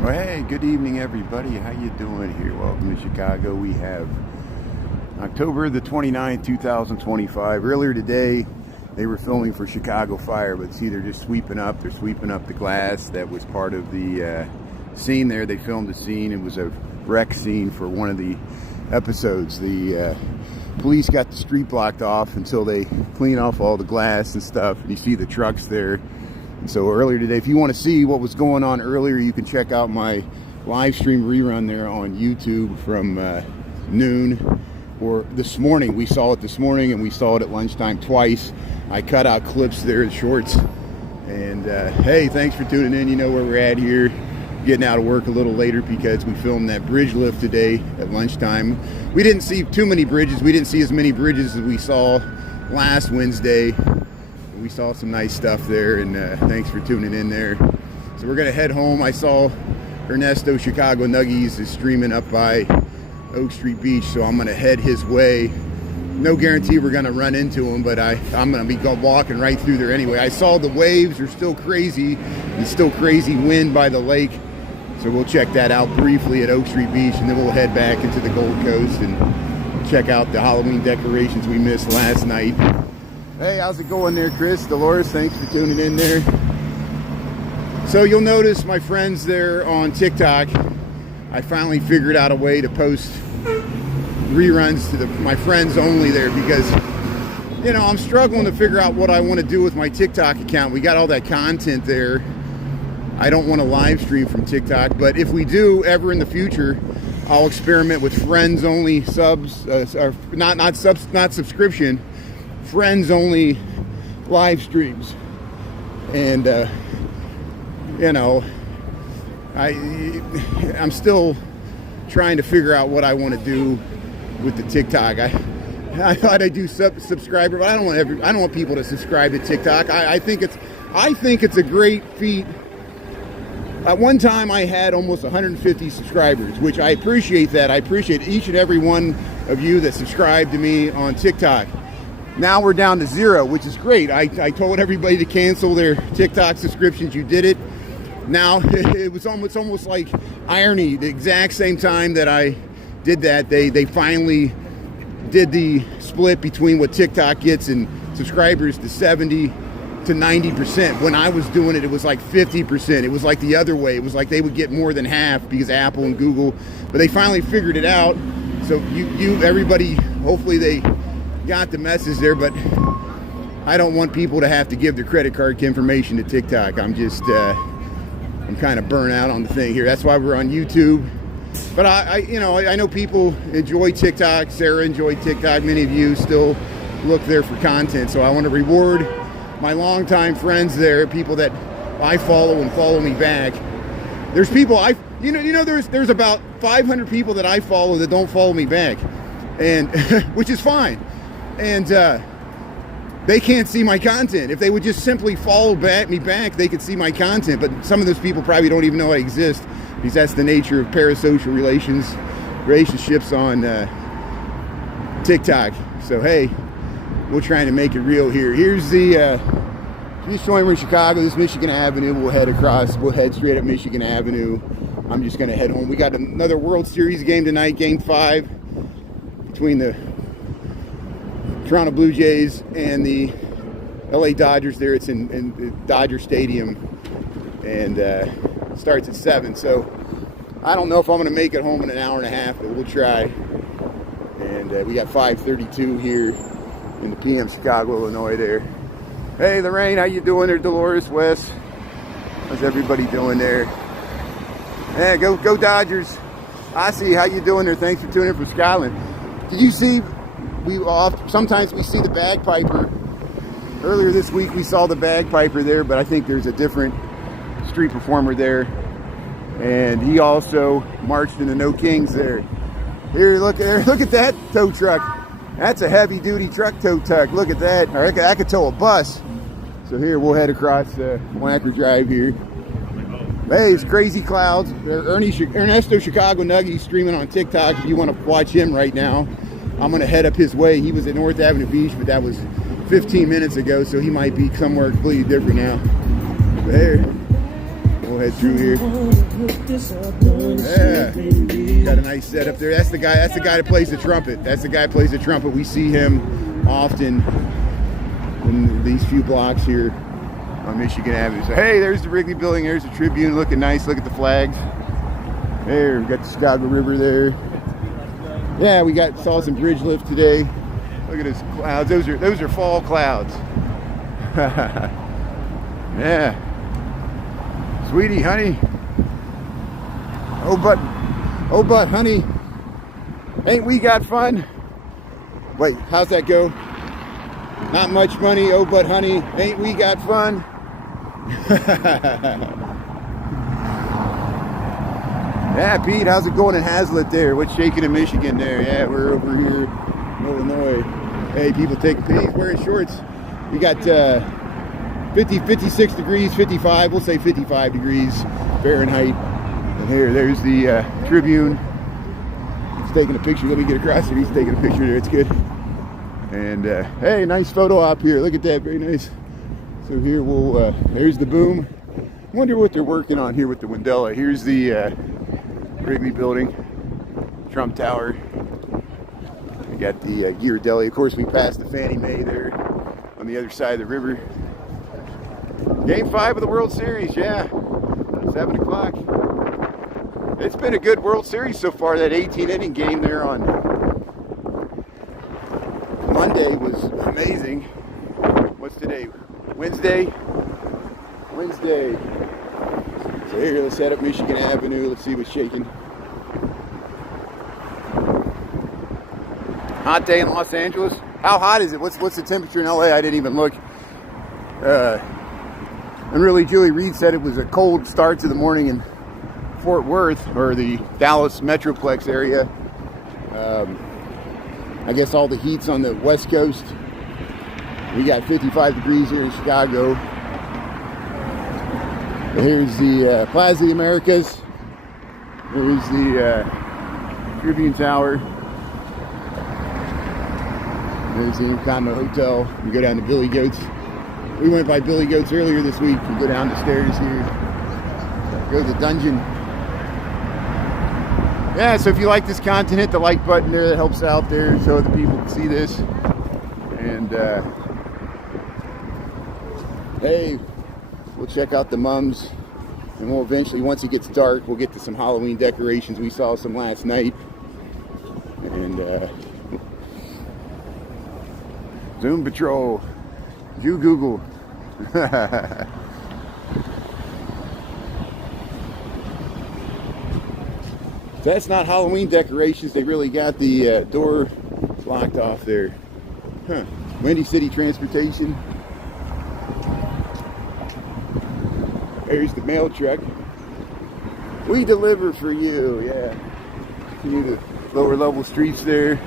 Well, hey, good evening, everybody. How you doing here? Welcome to Chicago. We have October the 29th, 2025. Earlier today, they were filming for Chicago Fire, but see, they're just sweeping up. They're sweeping up the glass that was part of the scene there. They filmed a scene. It was a wreck scene for one of the episodes. The police got the street blocked off until they clean off all the glass and stuff. And you see the trucks there. And so earlier today, if you want to see what was going on earlier, you can check out my live stream rerun there on YouTube from noon or this morning. We saw it this morning and we saw it at lunchtime twice. I cut out clips there, shorts. And hey, thanks for tuning in. You know where we're at here. Getting out of work a little later because we filmed that bridge lift today at lunchtime. We didn't see too many bridges. We didn't see as many bridges as we saw last Wednesday. We saw some nice stuff there, and thanks for tuning in there. So we're gonna head home. I saw Ernesto Chicago Nuggies is streaming up by Oak Street Beach, so I'm gonna head his way. No guarantee we're gonna run into him, but I'm gonna be walking right through there anyway. I saw the waves are still crazy, and still crazy wind by the lake. So we'll check that out briefly at Oak Street Beach, and then we'll head back into the Gold Coast and check out the Halloween decorations we missed last night. Hey, how's it going there, Chris? Dolores, thanks for tuning in there. So you'll notice my friends there on TikTok, I finally figured out a way to post reruns to my friends only there because, you know, I'm struggling to figure out what I want to do with my TikTok account. We got all that content there. I don't want to live stream from TikTok, but if we do ever in the future, I'll experiment with friends only subs, not subscription, friends only live streams. And you know, I'm still trying to figure out what I want to do with the TikTok. I thought I'd do subscriber, but I don't want people to subscribe to TikTok. I think it's a great feat. At one time I had almost 150 subscribers, which I appreciate that. I appreciate each and every one of you that subscribe to me on TikTok. Now we're down to 0, which is great. I told everybody to cancel their TikTok subscriptions. You did it. Now it was almost like irony. The exact same time that I did that, they finally did the split between what TikTok gets and subscribers to 70 to 90%. When I was doing it, it was like 50%. It was like the other way. It was like they would get more than half because Apple and Google, but they finally figured it out. So everybody, hopefully they got the message there, but I don't want people to have to give their credit card information to TikTok. I'm kind of burnt out on the thing here. That's why we're on YouTube. But I know people enjoy TikTok. Sarah enjoyed TikTok. Many of you still look there for content. So I want to reward my longtime friends there, people that I follow and follow me back. There's people there's about 500 people that I follow that don't follow me back, and which is fine. And they can't see my content. If they would just simply follow me back, they could see my content. But some of those people probably don't even know I exist because that's the nature of parasocial relationships on TikTok. So hey, we're trying to make it real here. Here's the just showing we're in Chicago. This is Michigan Avenue. We'll head straight up Michigan Avenue. I'm just gonna head home. We got another World Series game tonight, Game 5 between the Toronto Blue Jays and the LA Dodgers there. It's in Dodger Stadium, and starts at 7. So I don't know if I'm going to make it home in an hour and a half, but we'll try. And we got 5:32 here in the PM, Chicago, Illinois there. Hey, Lorraine, how you doing there? Dolores, Wes, how's everybody doing there? Hey, go Dodgers. I see, how you doing there? Thanks for tuning in from Scotland. Did you see? Sometimes we see the bagpiper. Earlier this week we saw the bagpiper there, but I think there's a different street performer there. And he also marched in the No Kings there. Here, look at that tow truck. That's a heavy duty truck tow truck. Look at that. I could tow a bus. So here, we'll head across Wacker Drive here. Hey, it's Crazy Clouds. Ernesto Chicago Nuggies streaming on TikTok if you want to watch him right now. I'm going to head up his way. He was at North Avenue Beach, but that was 15 minutes ago, so he might be somewhere completely different now. But there, we'll We'll head through here. Yeah, got a nice setup there. That's the guy. That's the guy that plays the trumpet. That's the guy that plays the trumpet. We see him often in these few blocks here on Michigan Avenue. So hey, there's the Wrigley Building. There's the Tribune, looking nice. Look at the flags. There, we got the Chicago River there. Yeah, we saw some bridge lift today. Look at those clouds. Those are fall clouds. Yeah. Sweetie, honey. Oh, but, honey. Ain't we got fun? Wait, how's that go? Not much money, oh, but, honey. Ain't we got fun? Yeah, Pete, how's it going in Hazlitt there? What's shaking in Michigan there? Yeah, we're over here in Illinois. Hey, people taking pictures, wearing shorts. We got 56 degrees, 55, we'll say 55 degrees Fahrenheit. And here, there's the Tribune. He's taking a picture. Let me get across here. He's taking a picture there. It's good. And hey, nice photo op here. Look at that, very nice. So here we'll, there's the boom. I wonder what they're working on here with the Wendella. Here's the Wrigley Building, Trump Tower. We got the Ghirardelli. Of course, we passed the Fannie Mae there on the other side of the river. Game 5 of the World Series, yeah. 7 o'clock. It's been a good World Series so far. That 18-inning game there on Monday was amazing. What's today? Wednesday. So here, let's head up Michigan Avenue. Let's see what's shaking. Hot day in Los Angeles. How hot is it? What's the temperature in LA? I didn't even look. And really, Julie Reed said it was a cold start to the morning in Fort Worth, or the Dallas Metroplex area. I guess all the heat's on the West Coast. We got 55 degrees here in Chicago. Here's the Plaza of the Americas. Here's the Tribune Tower. There's the Intercontinental Hotel. We go down to Billy Goat's. We went by Billy Goat's earlier this week. We go down the stairs here. Go to the dungeon. Yeah, so if you like this content, hit the like button there. That helps out there so other people can see this. And hey, we'll check out the mums. And we'll eventually, once it gets dark, we'll get to some Halloween decorations. We saw some last night. And Zoom Patrol. You Google. That's not Halloween decorations. They really got the door locked off there. Huh. Windy City Transportation. There's the mail truck. We deliver for you. Yeah. See the lower level streets there.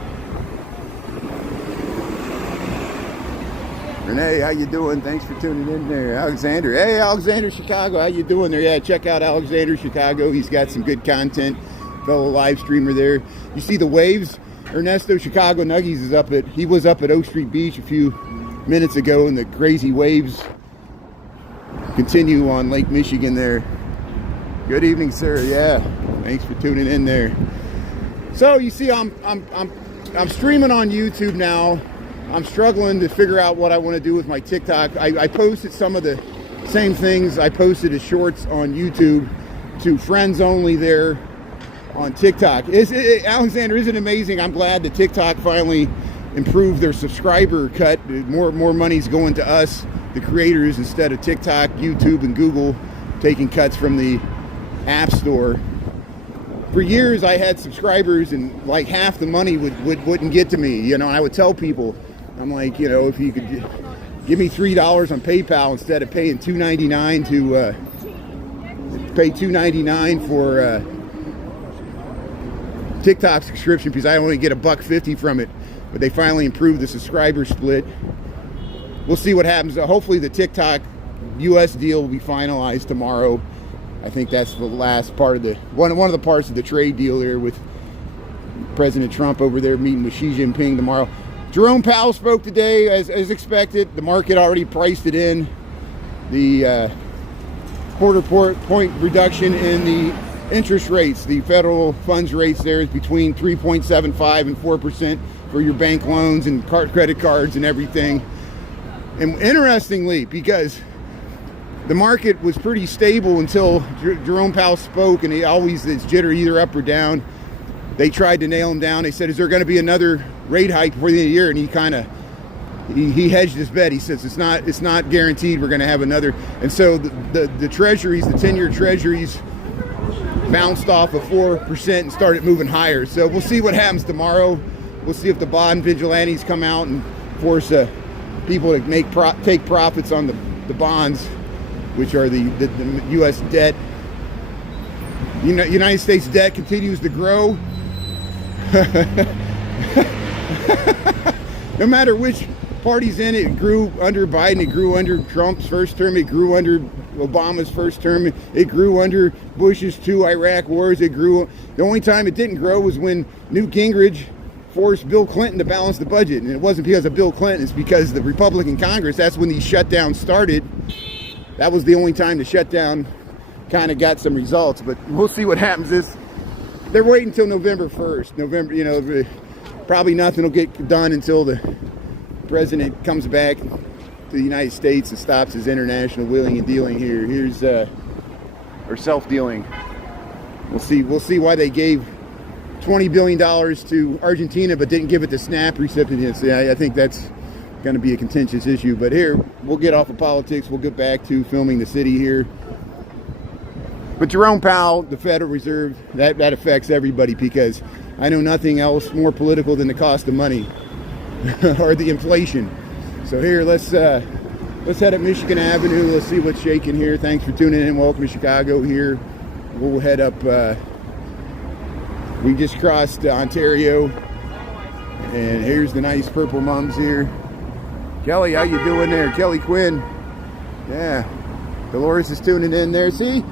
Renee, how you doing? Thanks for tuning in there. Alexander, hey Alexander, Chicago, how you doing there? Yeah, check out Alexander, Chicago. He's got some good content. Fellow live streamer there. You see the waves? Ernesto, Chicago Nuggies is he was up at Oak Street Beach a few minutes ago, and the crazy waves continue on Lake Michigan there. Good evening, sir. Yeah, thanks for tuning in there. So you see, I'm streaming on YouTube now. I'm struggling to figure out what I want to do with my TikTok. I posted some of the same things I posted as shorts on YouTube to friends only there on TikTok. Alexander, isn't it amazing? I'm glad that TikTok finally improved their subscriber cut. More money's going to us, the creators, instead of TikTok, YouTube, and Google taking cuts from the App Store. For years, I had subscribers, and like half the money wouldn't get to me. You know, I would tell people, I'm like, you know, if you could give me $3 on PayPal instead of paying $2.99 to pay $2.99 for TikTok subscription, because I only get $1.50 from it. But they finally improved the subscriber split. We'll see what happens. Hopefully the TikTok US deal will be finalized tomorrow. I think that's the last part of the one of the parts of the trade deal there with President Trump over there meeting with Xi Jinping tomorrow. Jerome Powell spoke today as expected. The market already priced it in. The point reduction in the interest rates. The federal funds rates there is between 3.75 and 4% for your bank loans and credit cards and everything. And interestingly, because the market was pretty stable until Jerome Powell spoke, and it's jittery either up or down. They tried to nail him down. They said, is there going to be another rate hike before the end of the year? And he hedged his bet. He says it's not guaranteed we're going to have another. And so the treasuries, the 10-year treasuries, bounced off of 4% and started moving higher. So we'll see what happens tomorrow. We'll see if the bond vigilantes come out and force people to take profits on the bonds, which are the U.S. debt. United States debt continues to grow. No matter which party's in it, it grew under Biden, it grew under Trump's first term, it grew under Obama's first term, it grew under Bush's 2 Iraq wars, it grew. The only time it didn't grow was when Newt Gingrich forced Bill Clinton to balance the budget. And it wasn't because of Bill Clinton, it's because the Republican Congress, that's when these shutdowns started. That was the only time the shutdown kind of got some results. But we'll see what happens. They're waiting until November 1st. Probably nothing will get done until the president comes back to the United States and stops his international wheeling and dealing here. Here's or self-dealing. We'll see why they gave $20 billion to Argentina but didn't give it to SNAP recipients. I think that's going to be a contentious issue. But here, we'll get off of politics. We'll get back to filming the city here. But Jerome Powell, the Federal Reserve, that affects everybody, because I know nothing else more political than the cost of money or the inflation. So here, let's head up Michigan Avenue. Let's see what's shaking here. Thanks for tuning in. Welcome to Chicago here. We'll head up. We just crossed Ontario, and here's the nice purple mums here. Kelly, how you doing there? Kelly Quinn. Yeah. Dolores is tuning in there. See,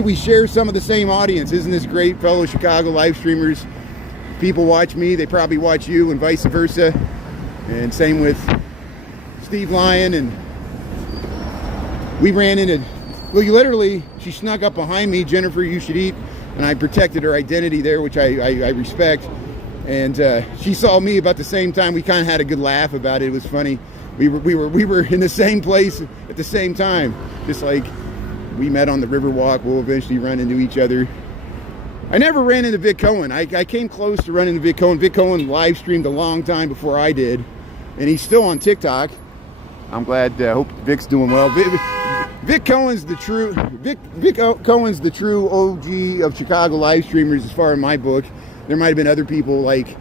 we share some of the same audience. Isn't this great, fellow Chicago live streamers? People watch me, they probably watch you, and vice versa. And same with Steve Lyon. And we ran into, she snuck up behind me. Jennifer, you should eat. And I protected her identity there, which I respect. And she saw me about the same time. We kind of had a good laugh about it. It was funny. We were in the same place at the same time, just like we met on the Riverwalk. We'll eventually run into each other. I never ran into Vic Cohen. I came close to running into Vic Cohen. Vic Cohen live streamed a long time before I did, and he's still on TikTok. I'm glad. Hope Vic's doing well. Vic Cohen's the true OG of Chicago live streamers, as far as my book. There might have been other people like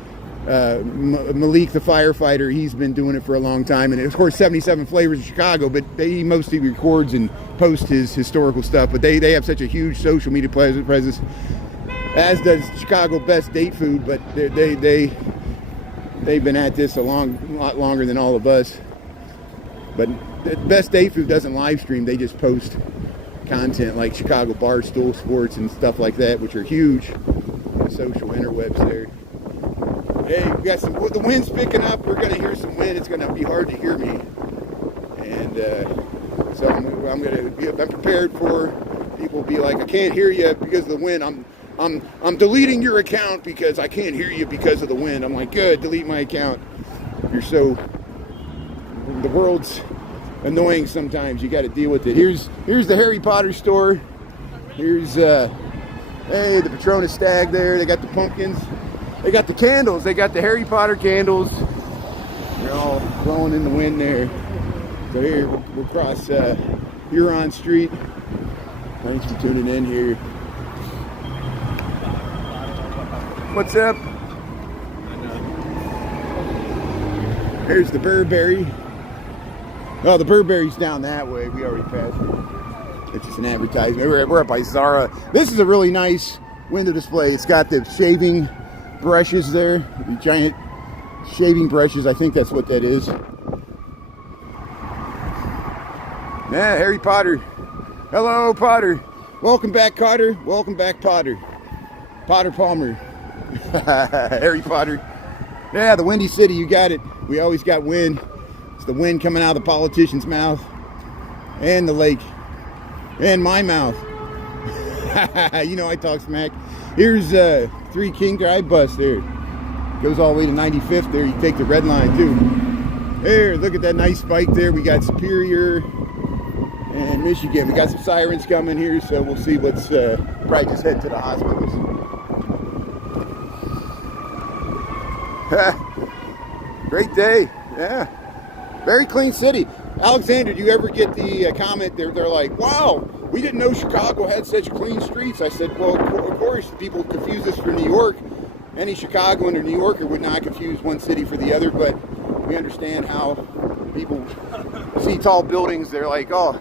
Malik the firefighter. He's been doing it for a long time, and of course 77 Flavors of Chicago, but he mostly records and posts his historical stuff. But they have such a huge social media presence, as does Chicago Best Date Food. But they've been at this a lot longer than all of us. But Best Date Food doesn't live stream, they just post content like Chicago Barstool Sports and stuff like that, which are huge social interwebs there. Hey, we got the wind's picking up. We're going to hear some wind. It's going to be hard to hear me. And so I'm prepared for people to be like, I can't hear you because of the wind. I'm deleting your account because I can't hear you because of the wind. I'm like, good, delete my account. The world's annoying sometimes. You got to deal with it. Here's the Harry Potter store. Here's hey, the Patronus Stag there. They got the pumpkins. They got the candles. They got the Harry Potter candles. They're all blowing in the wind there. So here, we'll cross Huron Street. Thanks for tuning in here. What's up? Here's the Burberry. Oh, the Burberry's down that way. We already passed it. It's just an advertisement. We're up by Zara. This is a really nice window display. It's got the shaving brushes there. The giant shaving brushes. I think that's what that is. Yeah, Harry Potter. Hello, Potter. Welcome back, Carter. Welcome back, Potter. Potter Palmer. Harry Potter. Yeah, the Windy City. You got it. We always got wind. It's the wind coming out of the politician's mouth and the lake. And my mouth. You know I talk smack. Here's 3 King Drive bus there. Goes all the way to 95th there. You take the red line too. There, look at that nice spike there. We got Superior and Michigan. We got some sirens coming here, so we'll see what's probably just head to the hospitals. Great day. Yeah. Very clean city. Alexander, do you ever get the comment they're like, wow, we didn't know Chicago had such clean streets? I said, well, of course, people confuse this for New York. Any Chicagoan or New Yorker would not confuse one city for the other, but we understand how people see tall buildings. They're like, oh,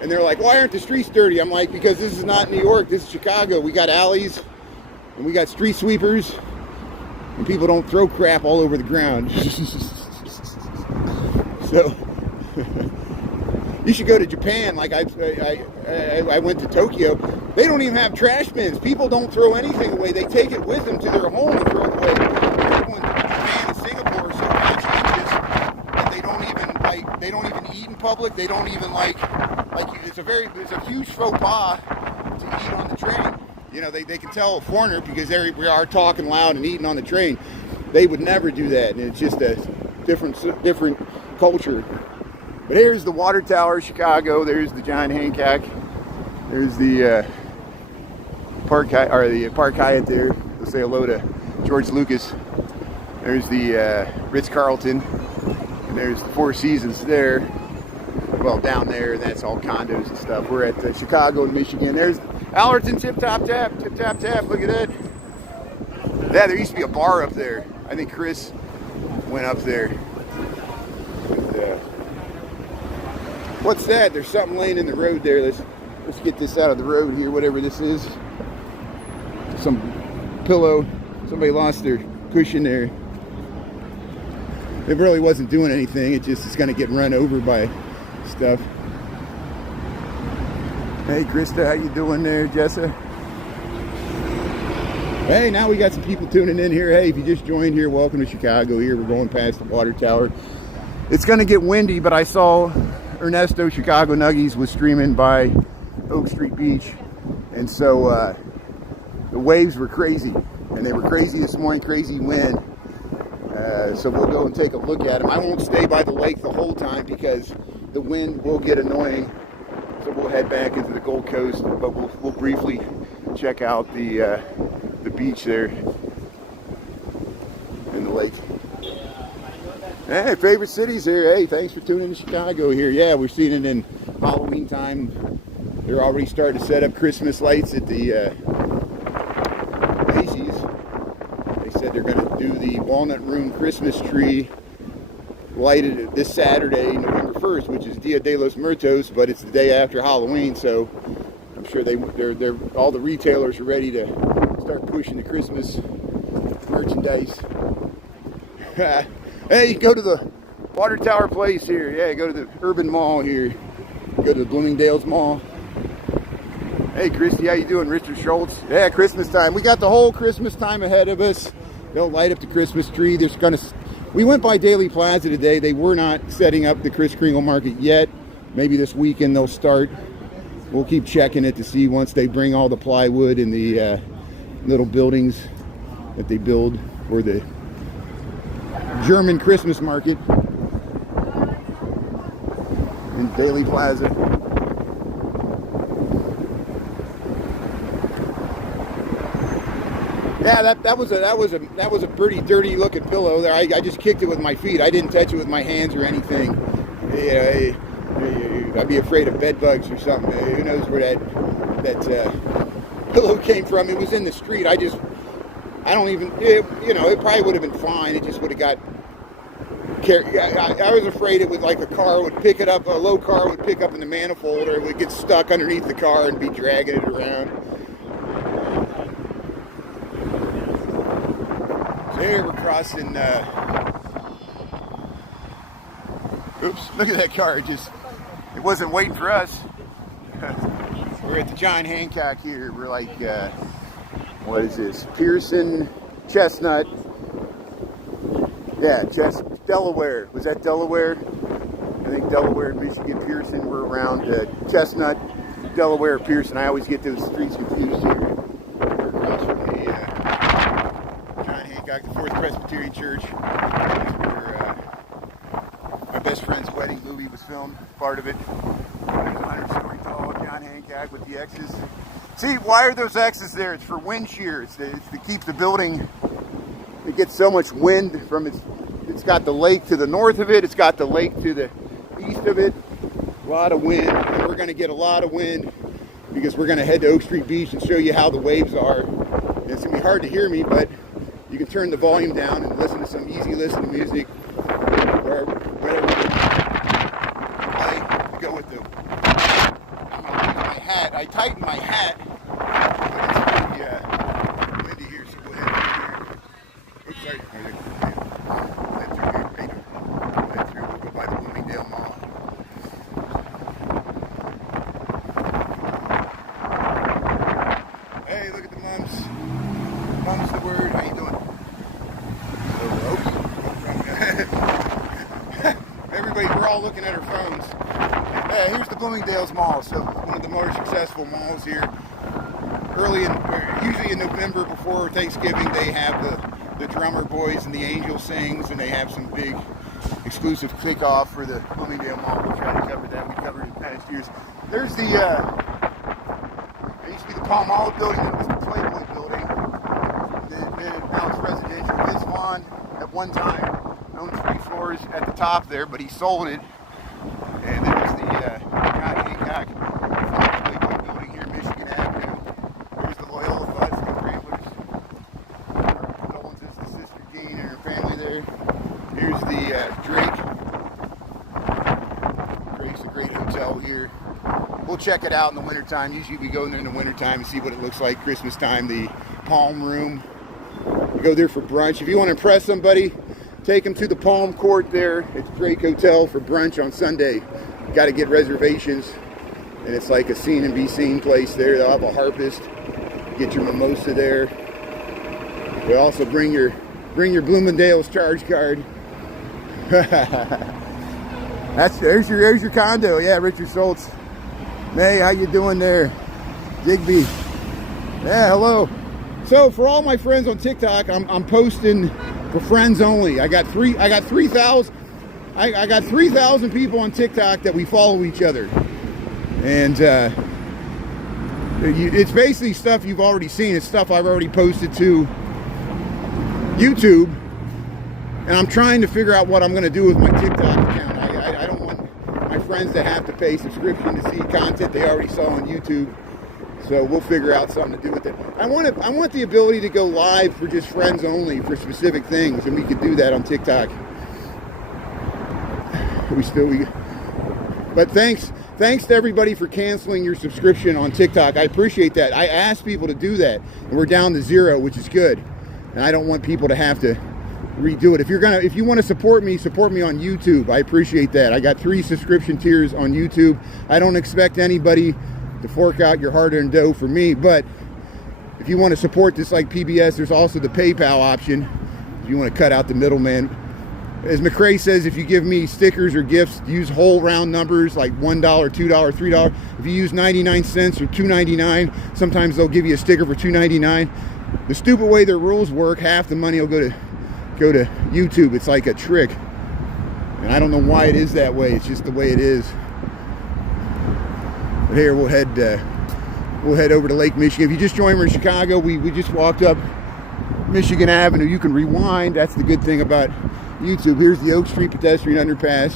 and they're like, why aren't the streets dirty? I'm like, because this is not New York, this is Chicago. We got alleys, and we got street sweepers, and people don't throw crap all over the ground. So, you should go to Japan. Like I went to Tokyo. They don't even have trash bins. People don't throw anything away. They take it with them to their home and throw it away. People in Japan and Singapore are so conscientious that they don't even eat in public. They don't even like it's a huge faux pas to eat on the train. You know, they can tell a foreigner because we are talking loud and eating on the train. They would never do that, and it's just a different culture. But here's the Water Tower, Chicago. There's the John Hancock. There's the Park Hyatt there. Let's say hello to George Lucas. There's the Ritz-Carlton, and there's the Four Seasons there. Well, down there, that's all condos and stuff. We're at Chicago, Michigan. There's Allerton, Tip Top Tap. Look at that. Yeah, there used to be a bar up there. I think Chris went up there. But, what's that? There's something laying in the road there. Let's get this out of the road here, whatever this is. Some pillow. Somebody lost their cushion there. It really wasn't doing anything. It just is going to get run over by stuff. Hey, Krista, how you doing there, Jessa? Hey, now we got some people tuning in here. Hey, if you just joined here, welcome to Chicago here. We're going past the Water Tower. It's going to get windy, but I saw Ernesto, Chicago Nuggies, was streaming by Oak Street Beach. And so the waves were crazy. And they were crazy this morning, crazy wind. So we'll go and take a look at them. I won't stay by the lake the whole time because the wind will get annoying. So we'll head back into the Gold Coast, but we'll briefly check out the beach there in the lake. Hey, favorite cities here. Hey, thanks for tuning in to Chicago here. Yeah, we're seeing it in Halloween time. They're already starting to set up Christmas lights at the Macy's. They said they're going to do the Walnut Room Christmas tree lighted this Saturday, November 1st, which is Dia de los Muertos, but it's the day after Halloween, so I'm sure they're all the retailers are ready to start pushing the Christmas merchandise. Hey, you go to the Water Tower place here. Yeah, go to the Urban Mall here. Go to the Bloomingdale's Mall. Hey, Christy, how you doing? Richard Schultz. Yeah, Christmas time. We got the whole Christmas time ahead of us. They'll light up the Christmas tree. We went by Daily Plaza today. They were not setting up the Kris Kringle Market yet. Maybe this weekend they'll start. We'll keep checking it to see once they bring all the plywood and the little buildings that they build for the German Christmas market in Daily Plaza. Yeah, that was a pretty dirty looking pillow there. I just kicked it with my feet. I didn't touch it with my hands or anything. Yeah, I'd be afraid of bed bugs or something. Who knows where that pillow came from? It was in the street. It probably would have been fine. It just would have got carried. I was afraid it was like a car would pick it up, a low car would pick up in the manifold, or it would get stuck underneath the car and be dragging it around. So here we're crossing, oops, look at that car. It wasn't waiting for us. We're at the John Hancock here. We're like, what is this? Pearson, Chestnut. Yeah, Delaware. Was that Delaware? I think Delaware, Michigan, Pearson. We're around Chestnut. Delaware or Pearson. I always get those streets confused here. We're across from the John Hancock, the Fourth Presbyterian Church. That's where my best friend's wedding movie was filmed, part of it. There's a 100-story tall John Hancock with the X's. See, why are those X's there? It's for wind shear. It's to keep the building. It gets so much wind from its. It's got the lake to the north of it. It's got the lake to the east of it. A lot of wind. And we're going to get a lot of wind because we're going to head to Oak Street Beach and show you how the waves are. And it's going to be hard to hear me, but you can turn the volume down and listen to some easy listening music or whatever. I go with the. I'm going to use my hat. I tighten my hat. Windy here, so we'll head here. Oops, sorry. We'll go by the Bloomingdale Mall. Hey, look at the mums. Mum's the word. How you doing? Everybody, we're all looking at our phones. Here's the Bloomingdale's Mall. So one of the more successful malls here. Usually in November before Thanksgiving, they have the drummer boys and the angel sings, and they have some big exclusive kickoff for the Bloomingdale Mall. We'll try to cover that. We covered it in past years. There's the there used to be the Palm Olive building, and it was the Playboy building. Now it's residential. Vince Vaughn at one time owned 3 floors at the top there, but he sold it. And then there's the John Hancock Playboy building here, Michigan Avenue. There's the Loyola Buds, the Ramblers. Our condolences to Sister Jean and her family there. Here's the Drake. Drake's a great hotel here. We'll check it out in the wintertime. Usually we go in there in the wintertime and see what it looks like. Christmas time, the Palm Room. We go there for brunch. If you want to impress somebody, take them to the Palm Court there. It's Drake Hotel for brunch on Sunday. You got to get reservations. And it's like a seen and be seen place there. They'll have a harpist. Get your mimosa there. They also bring your Bloomingdale's charge card. There's your condo. Yeah, Richard Schultz. Hey, how you doing there? Digby. Yeah, hello. So for all my friends on TikTok, I'm posting for friends only. I got 3,000 people on TikTok that we follow each other. And it's basically stuff you've already seen. It's stuff I've already posted to YouTube. And I'm trying to figure out what I'm going to do with my TikTok account. I don't want my friends to have to pay subscription to see content they already saw on YouTube. So we'll figure out something to do with it. I want the ability to go live for just friends only for specific things, and we could do that on TikTok. But thanks to everybody for canceling your subscription on TikTok. I appreciate that. I asked people to do that, and we're down to 0, which is good. And I don't want people to have to redo it. If you want to support me on YouTube. I appreciate that. I got 3 subscription tiers on YouTube. I don't expect anybody to fork out your hard-earned dough for me, but if you want to support this like PBS, there's also the PayPal option if you want to cut out the middleman. As McRae says, if you give me stickers or gifts, use whole round numbers like $1, $2, $3. If you use 99 cents or $2.99, sometimes they'll give you a sticker for $2.99. The stupid way their rules work, half the money will go to YouTube. It's like a trick, and I don't know why it is that way. It's just the way it is. But here we'll head over to Lake Michigan. If you just joined me in Chicago, we just walked up Michigan Avenue. You can rewind. That's the good thing about YouTube. Here's the Oak Street pedestrian underpass,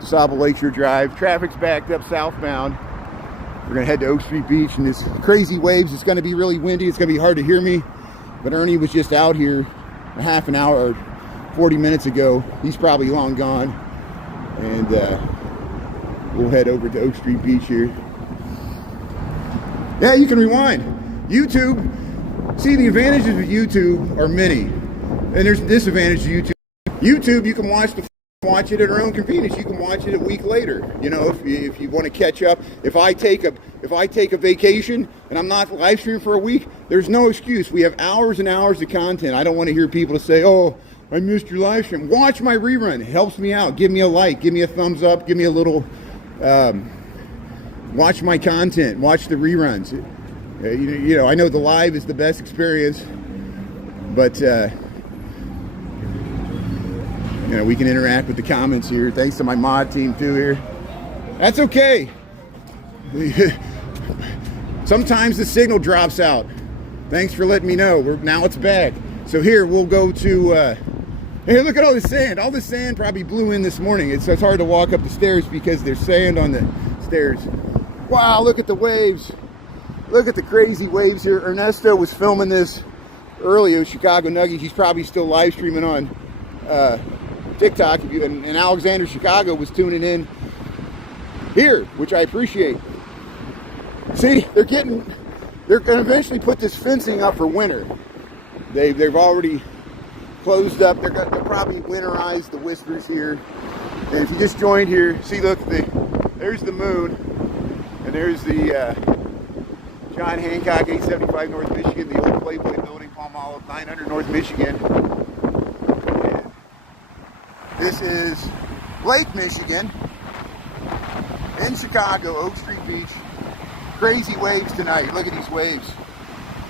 DeSable Lakeshore Drive. Traffic's backed up southbound. We're gonna head to Oak Street Beach, and this crazy waves. It's gonna be really windy. It's gonna be hard to hear me. But Ernie was just out here a half an hour or 40 minutes ago. He's probably long gone. And we'll head over to Oak Street Beach here. Yeah, you can rewind. YouTube, see, the advantages of YouTube are many. And there's disadvantages to YouTube. YouTube, you can watch it at our own convenience. You can watch it a week later. You know, if you want to catch up. If I take a vacation and I'm not live streaming for a week, there's no excuse. We have hours and hours of content. I don't want to hear people to say, "Oh, I missed your live stream." Watch my rerun. It helps me out. Give me a like. Give me a thumbs up. Give me a little watch my content, watch the reruns. You know, I know the live is the best experience, but you know, we can interact with the comments here. Thanks to my mod team too here. That's okay. Sometimes the signal drops out. Thanks for letting me know. Now it's back. So here we'll go to. Here, look at all this sand. All this sand probably blew in this morning. It's hard to walk up the stairs because there's sand on the stairs. Wow, look at the waves. Look at the crazy waves here. Ernesto was filming this earlier, Chicago Nuggies. He's probably still live streaming on TikTok. And Alexander Chicago was tuning in here, which I appreciate. See, they're going to eventually put this fencing up for winter. They've already closed up. They'll probably winterize the whispers here. And if you just joined here, see, look, there's the moon, and there's the John Hancock, 875 North Michigan, the old Playboy building, Palm Olive, 900 North Michigan. And this is Lake Michigan in Chicago, Oak Street Beach. Crazy waves tonight. Look at these waves.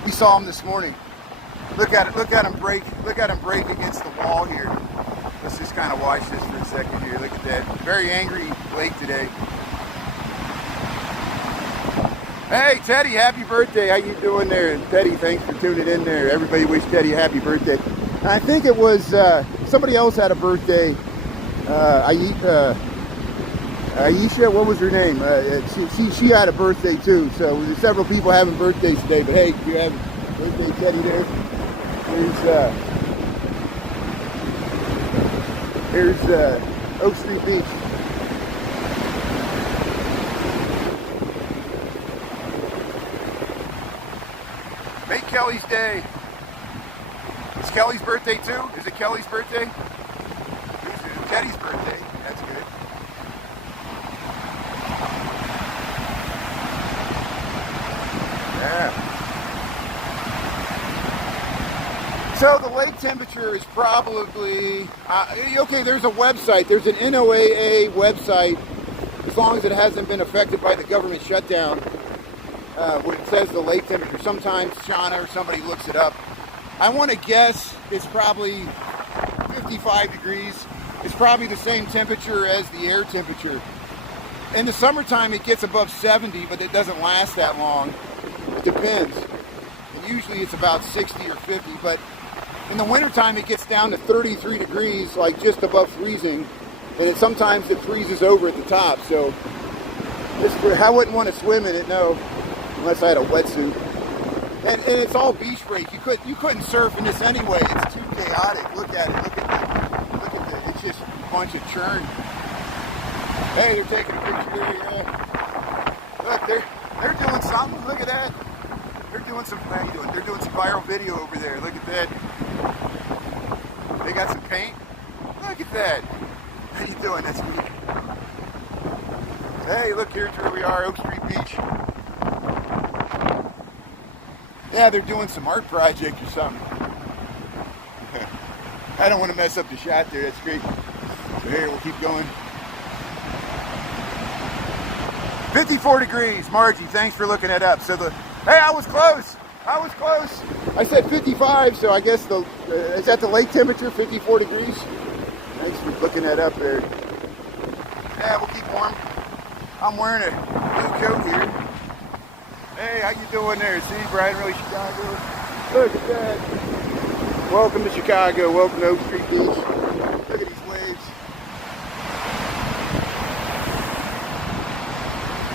We saw them this morning. Look at it. Look at them break. Look at them break against the wall here. Let's just kind of watch this for a second here. Look at that. Very angry lake today. Hey, Teddy, happy birthday. How you doing there? And Teddy, thanks for tuning in there. Everybody wish Teddy a happy birthday. And I think it was somebody else had a birthday. Aisha, what was her name? She had a birthday too. So there's several people having birthdays today. But hey, you have birthday Teddy there. Here's Oak Street Beach. Make Kelly's day. It's Kelly's birthday too? Is it Kelly's birthday? It's Teddy's birthday. That's good. Yeah. So the lake temperature is probably, okay, there's a website. There's an NOAA website, as long as it hasn't been affected by the government shutdown, where it says the lake temperature. Sometimes Shauna or somebody looks it up. I want to guess it's probably 55 degrees. It's probably the same temperature as the air temperature. In the summertime, it gets above 70, but it doesn't last that long. It depends. And usually it's about 60 or 50, but in the wintertime, it gets down to 33 degrees, like just above freezing. And sometimes it freezes over at the top. So I wouldn't want to swim in it, no, unless I had a wetsuit. And it's all beach break. You couldn't surf in this anyway. It's too chaotic. Look at it. Look at the. It's just a bunch of churn. Hey, they're taking a picture there. Yeah. Look, they're doing something. Look at that. They're doing some. What are you doing? They're doing some viral video over there. Look at that. They got some paint. Look at that. How you doing? That's neat. Hey, look, here's where we are, Oak Street Beach. Yeah, they're doing some art project or something. I don't want to mess up the shot there. That's great. So here, we'll keep going. 54 degrees. Margie, thanks for looking it up. So hey, I was close. I said 55, so I guess is that the lake temperature, 54 degrees? Thanks for looking that up there. Yeah, we'll keep warm. I'm wearing a blue coat here. Hey, how you doing there? See, Brian, really Chicago? Look at that. Welcome to Chicago. Welcome to Oak Street Beach. Look at these waves.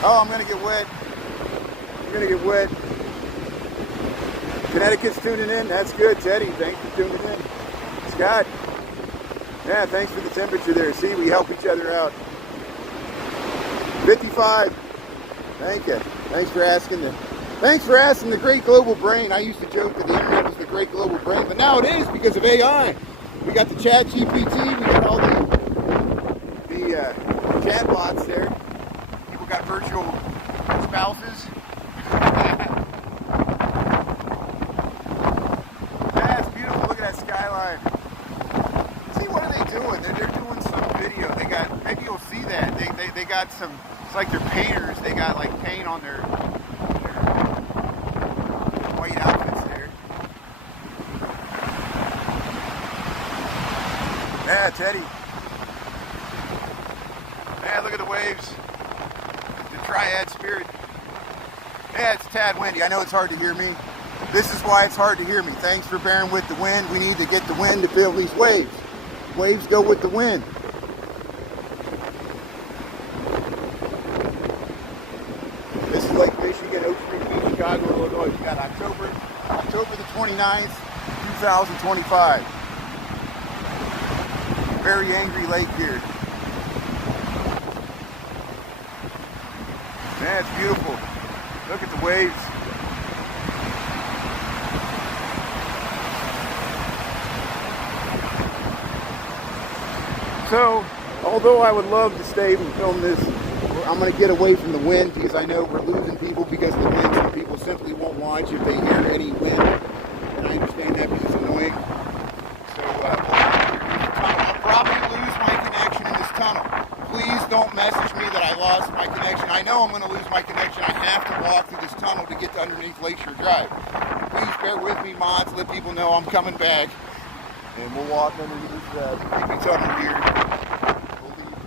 Oh, I'm going to get wet. Connecticut's tuning in. That's good, Teddy. Thanks for tuning in. Scott. Yeah, thanks for the temperature there. See, we help each other out. 55. Thank you. Thanks for asking the great global brain. I used to joke that the internet was the great global brain, but now it is because of AI. We got the chat GPT, we got all the chat bots there. People got virtual spouses. Yeah, it's beautiful. Look at that skyline. See, what are they doing? They're doing some video. Maybe you'll see that. They got some, it's like they're painters. They got got like paint on their white outfits there. Yeah, Teddy. Yeah, look at the waves. The triad spirit. Yeah, it's tad windy. I know it's hard to hear me. This is why it's hard to hear me. Thanks for bearing with the wind. We need to get the wind to fill these waves. Waves go with the wind. This is Lake Michigan, Oak Street Beach, Chicago, Illinois. We got October the 29th, 2025. Very angry lake here. Man, it's beautiful. Look at the waves. So, although I would love to stay and film this, I'm going to get away from the wind because I know we're losing people because of the wind. Some people simply won't watch if they hear any wind. And I understand that because it's annoying. So, I'll probably lose my connection in this tunnel. Please don't message me that I lost my connection. I know I'm going to lose my connection. I have to walk through this tunnel to get to underneath Lakeshore Drive. Please bear with me, mods. Let people know I'm coming back. And we'll walk underneath the creepy tunnel here. We'll leave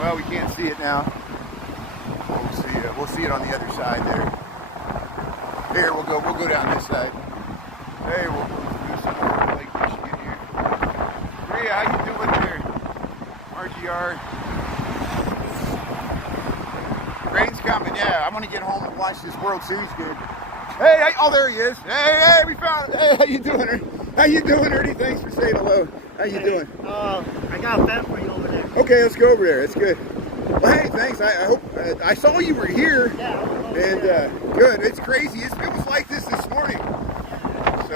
well, we can't see it now. We'll see it on the other side there. Here, we'll go down this side. Hey, we'll do some Lake Michigan here. Maria, how you doing there? RGR. Rain's coming, yeah. I'm gonna get home and watch this World Series game. Hey, oh, there he is. Hey, we found it. Hey, how you doing, Ernie? How you doing, Ernie? Thanks for saying hello. How you doing? I got a fan for you over there. Okay, let's go over there. That's good. Well, hey, thanks. I hope I saw you were here. Yeah. And good. It's crazy. It was like this morning. So.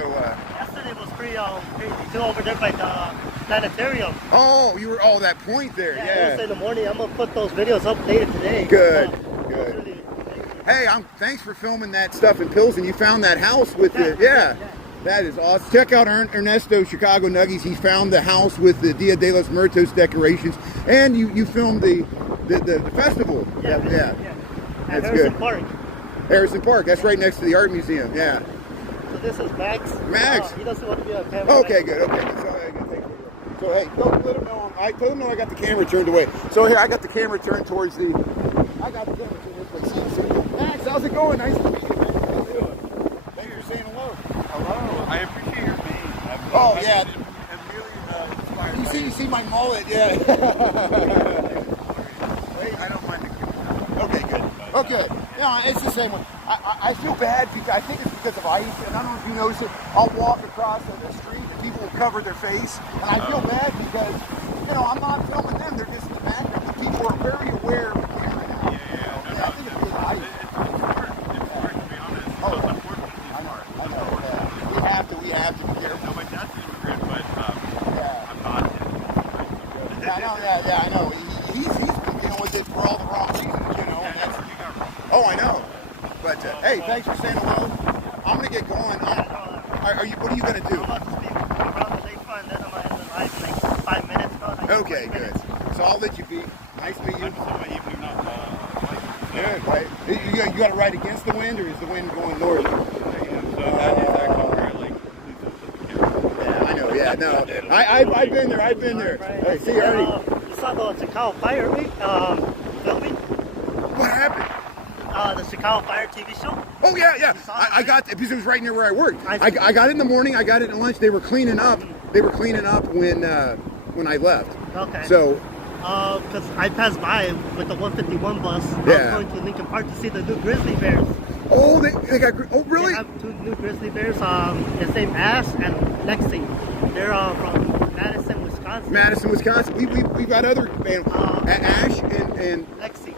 Yesterday was pretty too over there by the planetarium. Oh, you were that point there. Yeah. Yesterday in the morning. I'm gonna put those videos up later today. Good. Hey, thanks for filming that stuff in Pilsen. You found that house with yeah. That is awesome. Check out Ernesto, Chicago Nuggies. He found the house with the Dia de los Muertos decorations, and you filmed the festival. Yeah. That's Harrison good. Park. Harrison Park. That's right next to the art museum. Yeah. So this is Max. Max. He doesn't want to be on camera. Okay, good. Okay. So hey, don't let him know. I told him I got the camera turned away. So here, I got the camera turned towards the. I got the camera turned this way. See, Max, how's it going? Nice to meet you, man. How you doing? Thank you for saying hello. Hello. I appreciate your name. Oh yeah. I'm really inspired. You see my mullet, yeah. Wait, I don't mind the camera. Okay, good. Okay. No, it's the same one. I feel bad because I think it's because of ice, and I don't know if you notice it. I'll walk across the street and people will cover their face, and I feel bad because, I'm not filming them. They're just in the background. The people are very aware of the camera now. Yeah. I think it's because of ice. It's smart. It's smart, to be honest. So it's important to be smart. I know. We have to be careful. No, my dad's an immigrant, but I'm not. Yeah, I know. He's been dealing with it for all the wrong reasons, and that's. Oh, I know. But hey, thanks for saying hello. I'm gonna get going. What are you gonna do? I'm about to speak around the lakefront, and then I'm gonna end the live in like 5 minutes. Okay, good. So I'll let you be. Nice to meet you. I'm just in my evening, not Good, right? You got to ride against the wind, or is the wind going north? So that is actually where I like. Yeah, I know. Yeah, no. I've been there. I've been there. Hey, see, Ernie. You saw the Chicago Fire filming? What happened? The Chicago Fire TV show? Oh, yeah. I got it because it was right near where I worked. I got it in the morning. I got it at lunch. They were cleaning up. When I left. Okay. So. Because I passed by with the 151 bus. I was going to Lincoln Park to see the new grizzly bears. Oh, they got. Oh, really? They have 2 new grizzly bears. His name Ash and Lexi. They're from Madison, Wisconsin. We've got other Ash and Lexi.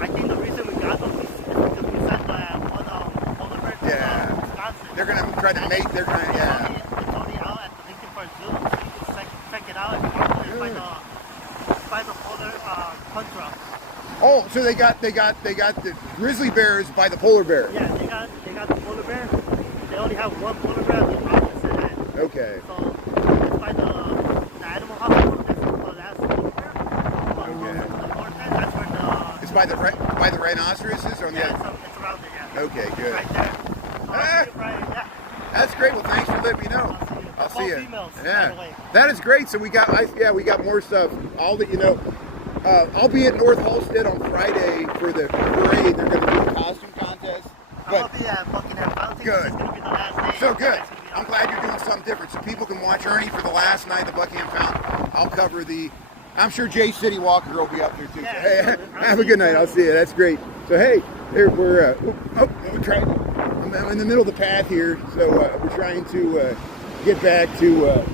I think the reason we got them is because we sent one polar bear to Wisconsin. They're gonna try to mate. They're gonna It's only out at the Lincoln Park Zoo, so you can check it out and by the polar tundra. Oh, so they got the grizzly bears by the polar bear. Yeah, they got the polar bear. They only have one polar bear at the opposite end. Okay. So it's by the It's by the rhinoceroses on the Yeah, other. it's around there, yeah. Okay, good. Right there. Ah. Right, yeah. That's great. Well, thanks for letting me know. I'll see you. Females, by the Yeah, way. that is great. So we got more stuff. I'll let you know. I'll be at North Halstead on Friday for the parade. They're going to do a costume contest. I'll be at Buckingham Fountain. Good. It's going to be the last day. So good. It's gonna be I'm glad you're doing something different, so people can watch Ernie for the last night of Buckingham Fountain. I'll cover the. I'm sure Jay City Walker will be up there too. Yeah, So, hey, have a good night. I'll see you. That's great. So hey, here we're trying. I'm in the middle of the path here, so we're trying to get back to.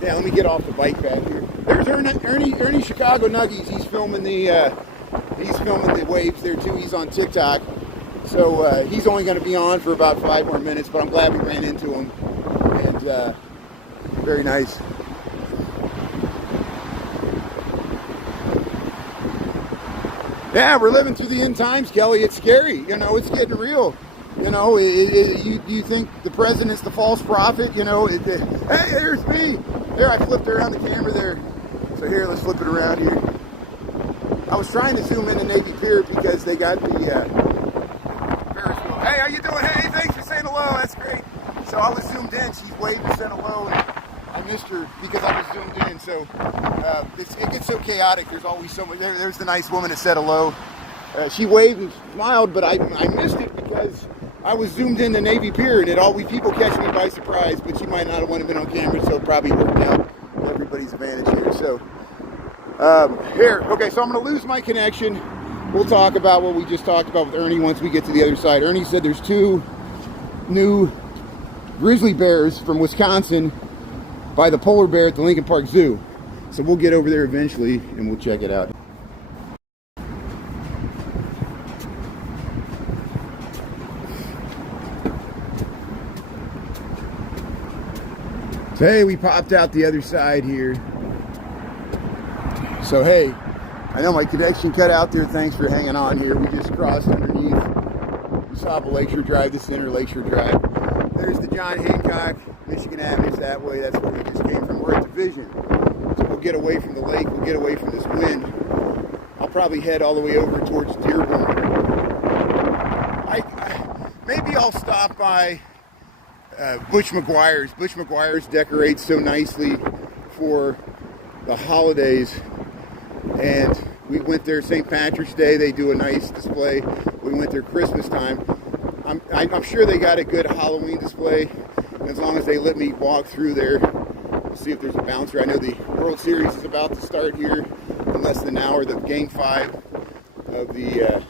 Yeah, let me get off the bike back here. There's Ernie Chicago Nuggies. He's filming the waves there too. He's on TikTok. So he's only going to be on for about 5 more minutes, but I'm glad we ran into him. And very nice. Yeah, we're living through the end times, Kelly. It's scary. You know, it's getting real. You know, you think the president's the false prophet? You know, hey, there's me. There, I flipped around the camera there. So here, let's flip it around here. I was trying to zoom into Navy Pier because they got the Ferris wheel. Hey, how you doing? Hey, thanks for saying hello. That's great. So I was zoomed in. She waved and said hello, and I missed her because I was zoomed in. So it gets so chaotic. There's always so much. There's the nice woman that said hello. She waved and smiled, but I missed it because I was zoomed into Navy Pier, and it always people catch me by surprise. But she might not have wanted to be on camera, so it probably worked out to everybody's advantage here. So here, okay. So I'm going to lose my connection. We'll talk about what we just talked about with Ernie once we get to the other side. Ernie said there's 2 new grizzly bears from Wisconsin by the polar bear at the Lincoln Park Zoo. So we'll get over there eventually and we'll check it out. So hey, we popped out the other side here. So hey, I know my connection cut out there. Thanks for hanging on here. We just crossed underneath Usaba Lakeshore Drive, the center Lakeshore Drive. There's the John Hancock, Michigan Avenue's that way. That's where we just came from. We're at Division. So we'll get away from the lake. We'll get away from this wind. I'll probably head all the way over towards Dearborn. Maybe I'll stop by Butch McGuire's. Butch McGuire's decorates so nicely for the holidays. And we went there St. Patrick's Day. They do a nice display. We went there Christmas time. I'm sure they got a good Halloween display. As long as they let me walk through there, we'll see if there's a bouncer. I know the World Series is about to start here in less than an hour. The Game 5 of the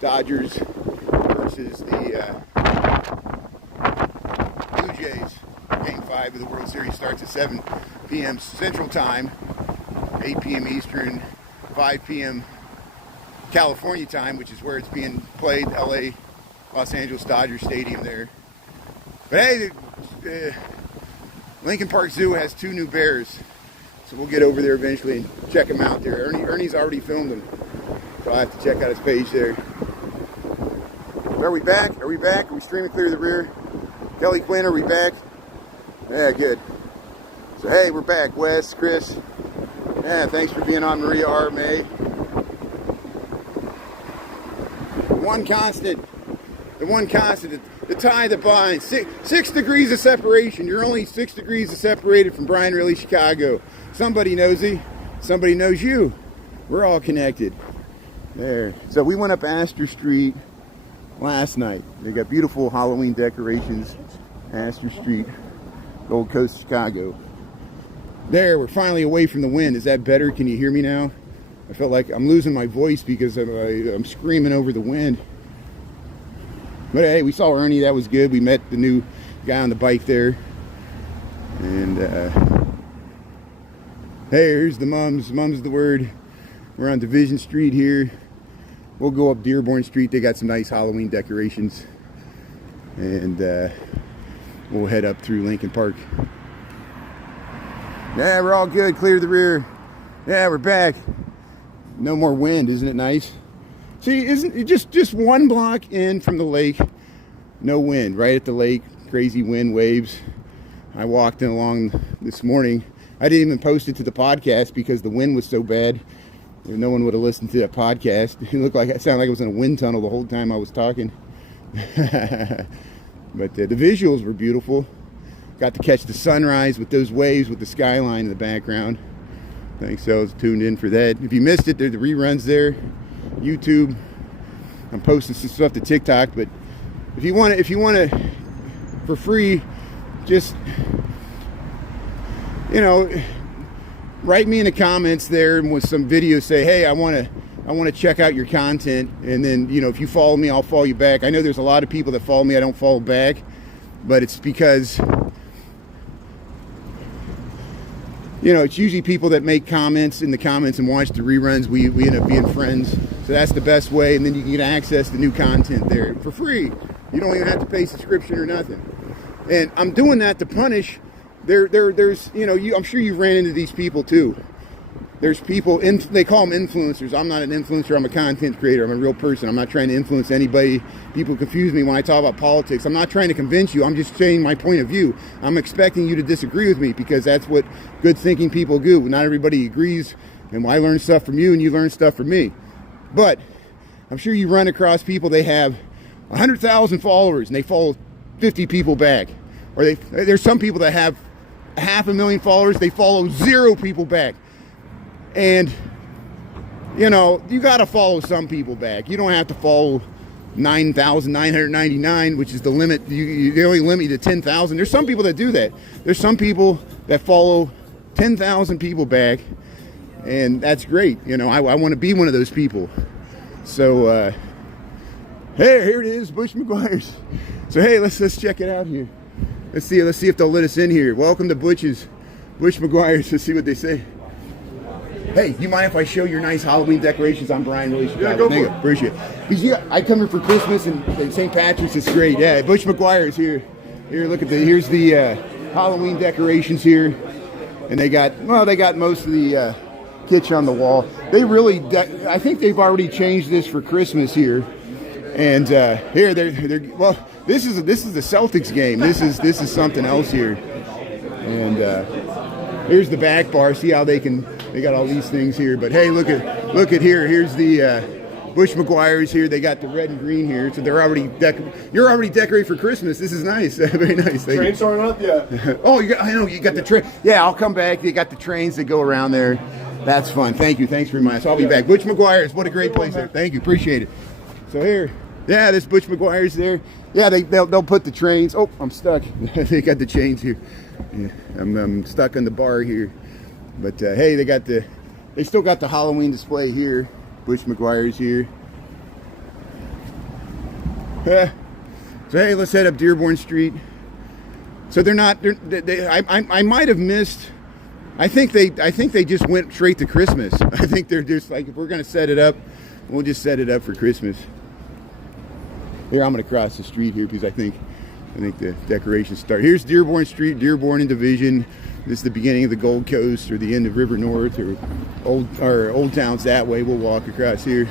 Dodgers versus the Blue Jays. Game 5 of the World Series starts at 7 p.m. Central Time. 8 p.m. Eastern, 5 p.m. California time, which is where it's being played, LA, Los Angeles Dodger Stadium there. But hey, Lincoln Park Zoo has 2 new bears, so we'll get over there eventually and check them out there. Ernie's already filmed them, so I have to check out his page there. Are we back? Are we back? Are we streaming clear of the rear? Kelly Quinn, are we back? Yeah, good. So hey, we're back. Wes, Chris. Yeah, thanks for being on, Maria R. May. The one constant, the tie that binds. 6 degrees of separation. You're only 6 degrees separated from Brian Riley, Chicago. Somebody knows he. Somebody knows you. We're all connected. There. So we went up Astor Street last night. They got beautiful Halloween decorations. Astor Street, Gold Coast, Chicago. There, we're finally away from the wind. Is that better? Can you hear me now? I felt like I'm losing my voice because I'm screaming over the wind. But hey, we saw Ernie. That was good. We met the new guy on the bike there. And hey, here's the mums. Mum's the word. We're on Division Street here. We'll go up Dearborn Street. They got some nice Halloween decorations. And we'll head up through Lincoln Park. Yeah, we're all good. Clear the rear. Yeah, we're back. No more wind. Isn't it nice? See, isn't it just 1 block in from the lake? No wind. Right at the lake. Crazy wind waves. I walked in along this morning. I didn't even post it to the podcast because the wind was so bad. No one would have listened to that podcast. It looked like, it sounded like I was in a wind tunnel the whole time I was talking. But the visuals were beautiful. Got to catch the sunrise with those waves with the skyline in the background. Thanks, so I was tuned in for that. If you missed it, there's the reruns there. YouTube. I'm posting some stuff to TikTok, but if you want to for free, just, you know, write me in the comments there with some videos. Say, hey, I want to check out your content, and then, you know, if you follow me, I'll follow you back. I know there's a lot of people that follow me I don't follow back, but it's because, you know, it's usually people that make comments in the comments and watch the reruns. We end up being friends, so that's the best way. And then you can get access to new content there for free. You don't even have to pay subscription or nothing. And I'm doing that to punish. There's, you know, I'm sure you've ran into these people too. There's people, they call them influencers. I'm not an influencer. I'm a content creator. I'm a real person. I'm not trying to influence anybody. People confuse me when I talk about politics. I'm not trying to convince you. I'm just saying my point of view. I'm expecting you to disagree with me because that's what good thinking people do. Not everybody agrees, and I learn stuff from you and you learn stuff from me. But I'm sure you run across people, they have 100,000 followers and they follow 50 people back. Or there's some people that have 500,000 followers, they follow 0 people back. And, you know, you got to follow some people back. You don't have to follow 9,999, which is the limit. They only limit you to 10,000. There's some people that do that. There's some people that follow 10,000 people back, and that's great. You know, I want to be one of those people. So, hey, here it is, Butch McGuire's. So, hey, let's check it out here. Let's see if they'll let us in here. Welcome to Butch McGuire's. Let's see what they say. Hey, do you mind if I show your nice Halloween decorations? I'm Brian, really. Yeah, go for it. Appreciate it. Because I come here for Christmas and St. Patrick's. It's great. Yeah, Butch McGuire's here. Here, look at here's the Halloween decorations here, and they got most of the kitsch on the wall. They really, I think they've already changed this for Christmas here, and here they're well. This is the Celtics game. This is something else here, and here's the back bar. See how they got all these things here. But hey, look at here. Here's the Butch McGuire's here. They got the red and green here, so they're already you're already decorated for Christmas. This is nice. Very nice. Trains aren't up yet. Oh, I know you got the train. Yeah, I'll come back. They got the trains that go around there. That's fun. Thank you. Thanks for reminding us. I'll be back. Butch McGuire's. What a great place there. Thank you. Appreciate it. So here, yeah, this Butch McGuire's there. Yeah, they'll put the trains. Oh, I'm stuck. They got the chains here. Yeah, I'm stuck on the bar here. But hey, they still got the Halloween display here. Butch McGuire's here. So hey, let's head up Dearborn Street. So I might have missed. I think they just went straight to Christmas. I think they're just like, if we're gonna set it up, we'll just set it up for Christmas. Here, I'm gonna cross the street here because I think the decorations start. Here's Dearborn Street, Dearborn and Division. This is the beginning of the Gold Coast, or the end of River North, or Old Town's that way. We'll walk across here.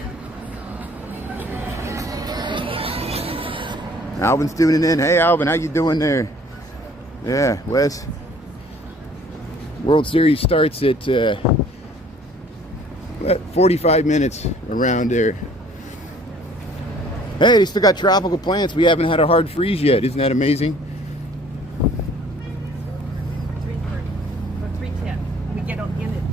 Alvin's tuning in. Hey, Alvin, how you doing there? Yeah, Wes. World Series starts at 45 minutes around there. Hey, they still got tropical plants. We haven't had a hard freeze yet. Isn't that amazing? 3:30 or 3:10. We get in at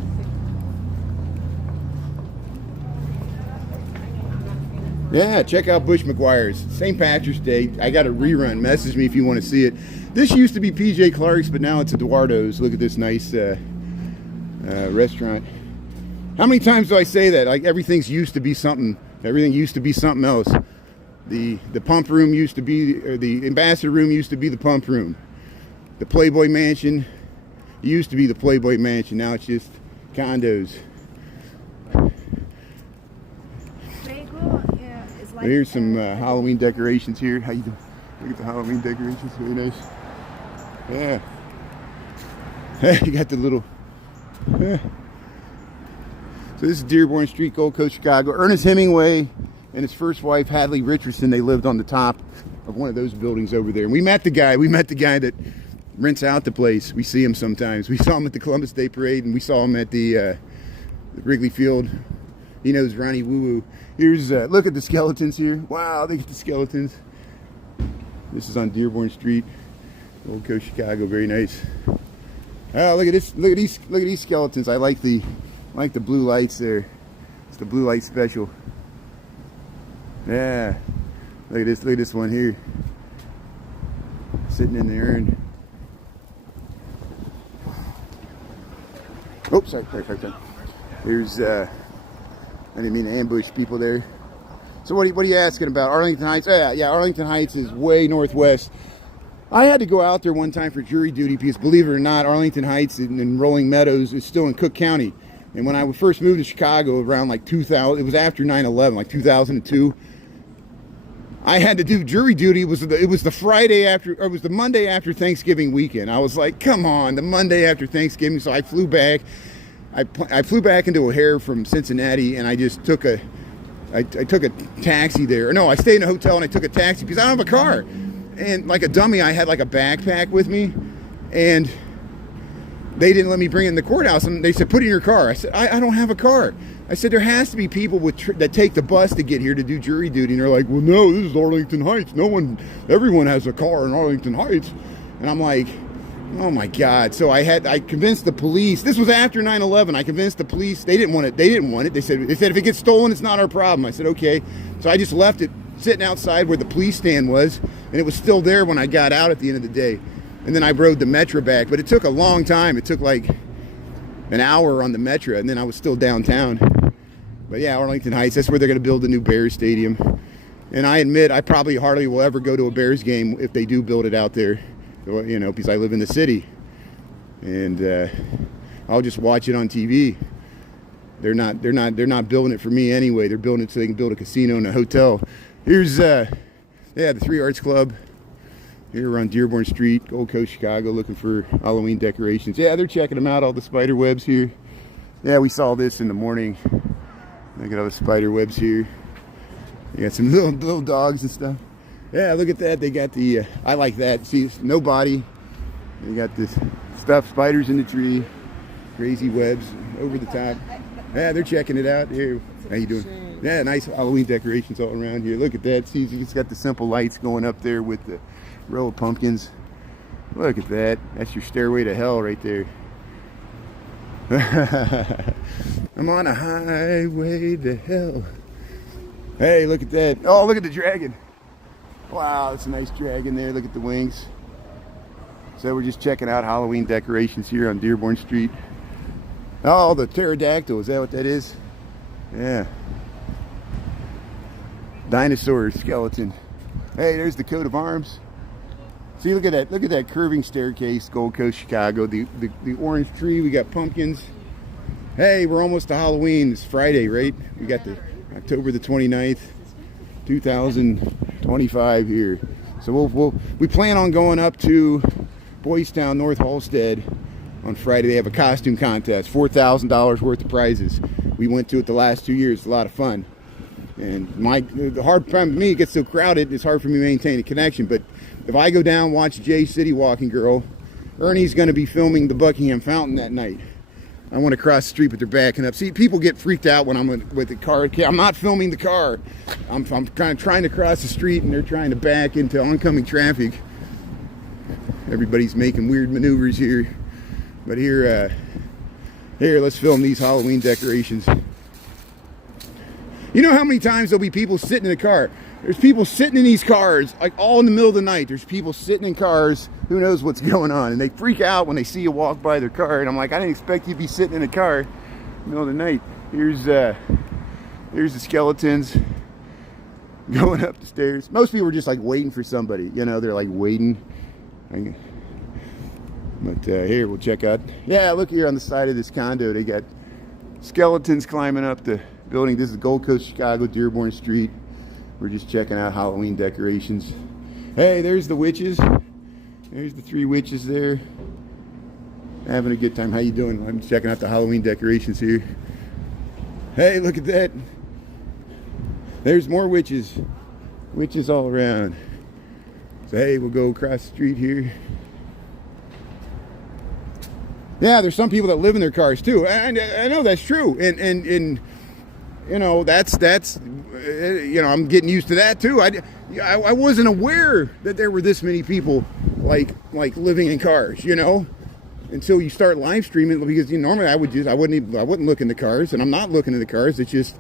6. Yeah, check out Butch McGuire's. St. Patrick's Day. I got a rerun. Message me if you want to see it. This used to be PJ Clark's, but now it's Eduardo's. Look at this nice restaurant. How many times do I say that? Like, everything's used to be something. Everything used to be something else. The pump room used to be, or the ambassador room used to be the pump room. The Playboy Mansion used to be the Playboy Mansion. Now it's just condos. Here's some Halloween decorations here. How you doing? Look at the Halloween decorations. Very nice. Yeah. Hey, you got the little. Yeah. So this is Dearborn Street, Gold Coast, Chicago. Ernest Hemingway and his first wife, Hadley Richardson, they lived on the top of one of those buildings over there. And we met the guy that rents out the place. We see him sometimes. We saw him at the Columbus Day Parade, and we saw him at the Wrigley Field He knows Ronnie Woo Woo. Here's, look at the skeletons here. Wow, look at the skeletons. This is on Dearborn Street, Gold Coast, Chicago. Very nice. Oh, look at this! Look at these skeletons. I like the blue lights there. It's the blue light special. Yeah. Look at this! Look at this one here, sitting in the urn. Oops, sorry. Here's. I didn't mean to ambush people there. So what are you asking about? Arlington Heights? Oh, yeah, Arlington Heights is way northwest. I had to go out there one time for jury duty because, believe it or not, Arlington Heights and Rolling Meadows is still in Cook County. And when I first moved to Chicago around like 2000, it was after 9/11, like 2002. I had to do jury duty. It was the Friday after, or it was the Monday after Thanksgiving weekend. I was like, come on, the Monday after Thanksgiving. So I flew back. I flew back into O'Hare from Cincinnati, and I just took a taxi there. No, I stayed in a hotel and I took a taxi because I don't have a car. And like a dummy, I had like a backpack with me, and they didn't let me bring it in the courthouse. And they said, put it in your car. I said, I don't have a car. I said, there has to be people that take the bus to get here to do jury duty. And they're like, well, no, this is Arlington Heights. Everyone has a car in Arlington Heights. And I'm like, oh my God. So I convinced the police. This was after 9/11. I convinced the police. They didn't want it. They said if it gets stolen, it's not our problem. I said, okay. So I just left it sitting outside where the police stand was, and it was still there when I got out at the end of the day. And then I rode the Metro back, but it took a long time. It took like an hour on the Metro, and then I was still downtown. But yeah, Arlington Heights, that's where they're going to build the new Bears stadium. And I admit, I probably hardly will ever go to a Bears game if they do build it out there, you know, because I live in the city. And I'll just watch it on TV. They're not building it for me anyway. They're building it so they can build a casino and a hotel. Here's the Three Arts Club. Here we're on Dearborn Street, Gold Coast, Chicago, looking for Halloween decorations. Yeah, they're checking them out, all the spider webs here. Yeah, we saw this in the morning. Look at all the spider webs here. You got some little dogs and stuff. Yeah, look at that. They got the, I like that. See, no body. They got this stuff, spiders in the tree, crazy webs over the top. Yeah, they're checking it out. Here, how you doing? Yeah, nice Halloween decorations all around here. Look at that. See, it's got the simple lights going up there with the row of pumpkins. Look at that. That's your stairway to hell right there. I'm on a highway to hell. Hey, look at that. Oh, look at the dragon. Wow, that's a nice dragon there. Look at the wings. So we're just checking out Halloween decorations here on Dearborn Street. Oh, the pterodactyl. Is that what that is? Yeah. Dinosaur skeleton. Hey, there's the coat of arms. See, look at that. Look at that curving staircase, Gold Coast, Chicago. The orange tree. We got pumpkins. Hey, we're almost to Halloween. It's Friday, right? We got the October the 29th, 2025 here. So we plan on going up to Boys Town, North Halstead on Friday. They have a costume contest, $4,000 worth of prizes. We went to it the last 2 years. It's a lot of fun. And the hard problem for me, it gets so crowded, it's hard for me to maintain a connection. But if I go down and watch Jay Streetwalking Girl, Ernie's going to be filming the Buckingham Fountain that night. I want to cross the street, but they're backing up. See, people get freaked out when I'm with the car. I'm not filming the car. I'm kind of trying to cross the street, and they're trying to back into oncoming traffic. Everybody's making weird maneuvers here. But here, let's film these Halloween decorations. You know how many times there'll be people sitting in a car? There's people sitting in these cars, like all in the middle of the night. There's people sitting in cars, who knows what's going on. And they freak out when they see you walk by their car. And I'm like, I didn't expect you to be sitting in a car in the middle of the night. Here's the skeletons going up the stairs. Most people are just like waiting for somebody. You know, they're like waiting. But here, we'll check out. Yeah, look here on the side of this condo. They got skeletons climbing up the building. This is Gold Coast, Chicago, Dearborn Street. We're just checking out Halloween decorations. Hey, there's the witches. There's the three witches there. Having a good time. How you doing? I'm checking out the Halloween decorations here. Hey, look at that. There's more witches. Witches all around. So hey, we'll go across the street here. Yeah, there's some people that live in their cars too. I know that's true. And you know, that's you know, I'm getting used to that too. I wasn't aware that there were this many people like living in cars, you know, until you start live streaming, because you know, normally I wouldn't look in the cars, and I'm not looking in the cars. It's just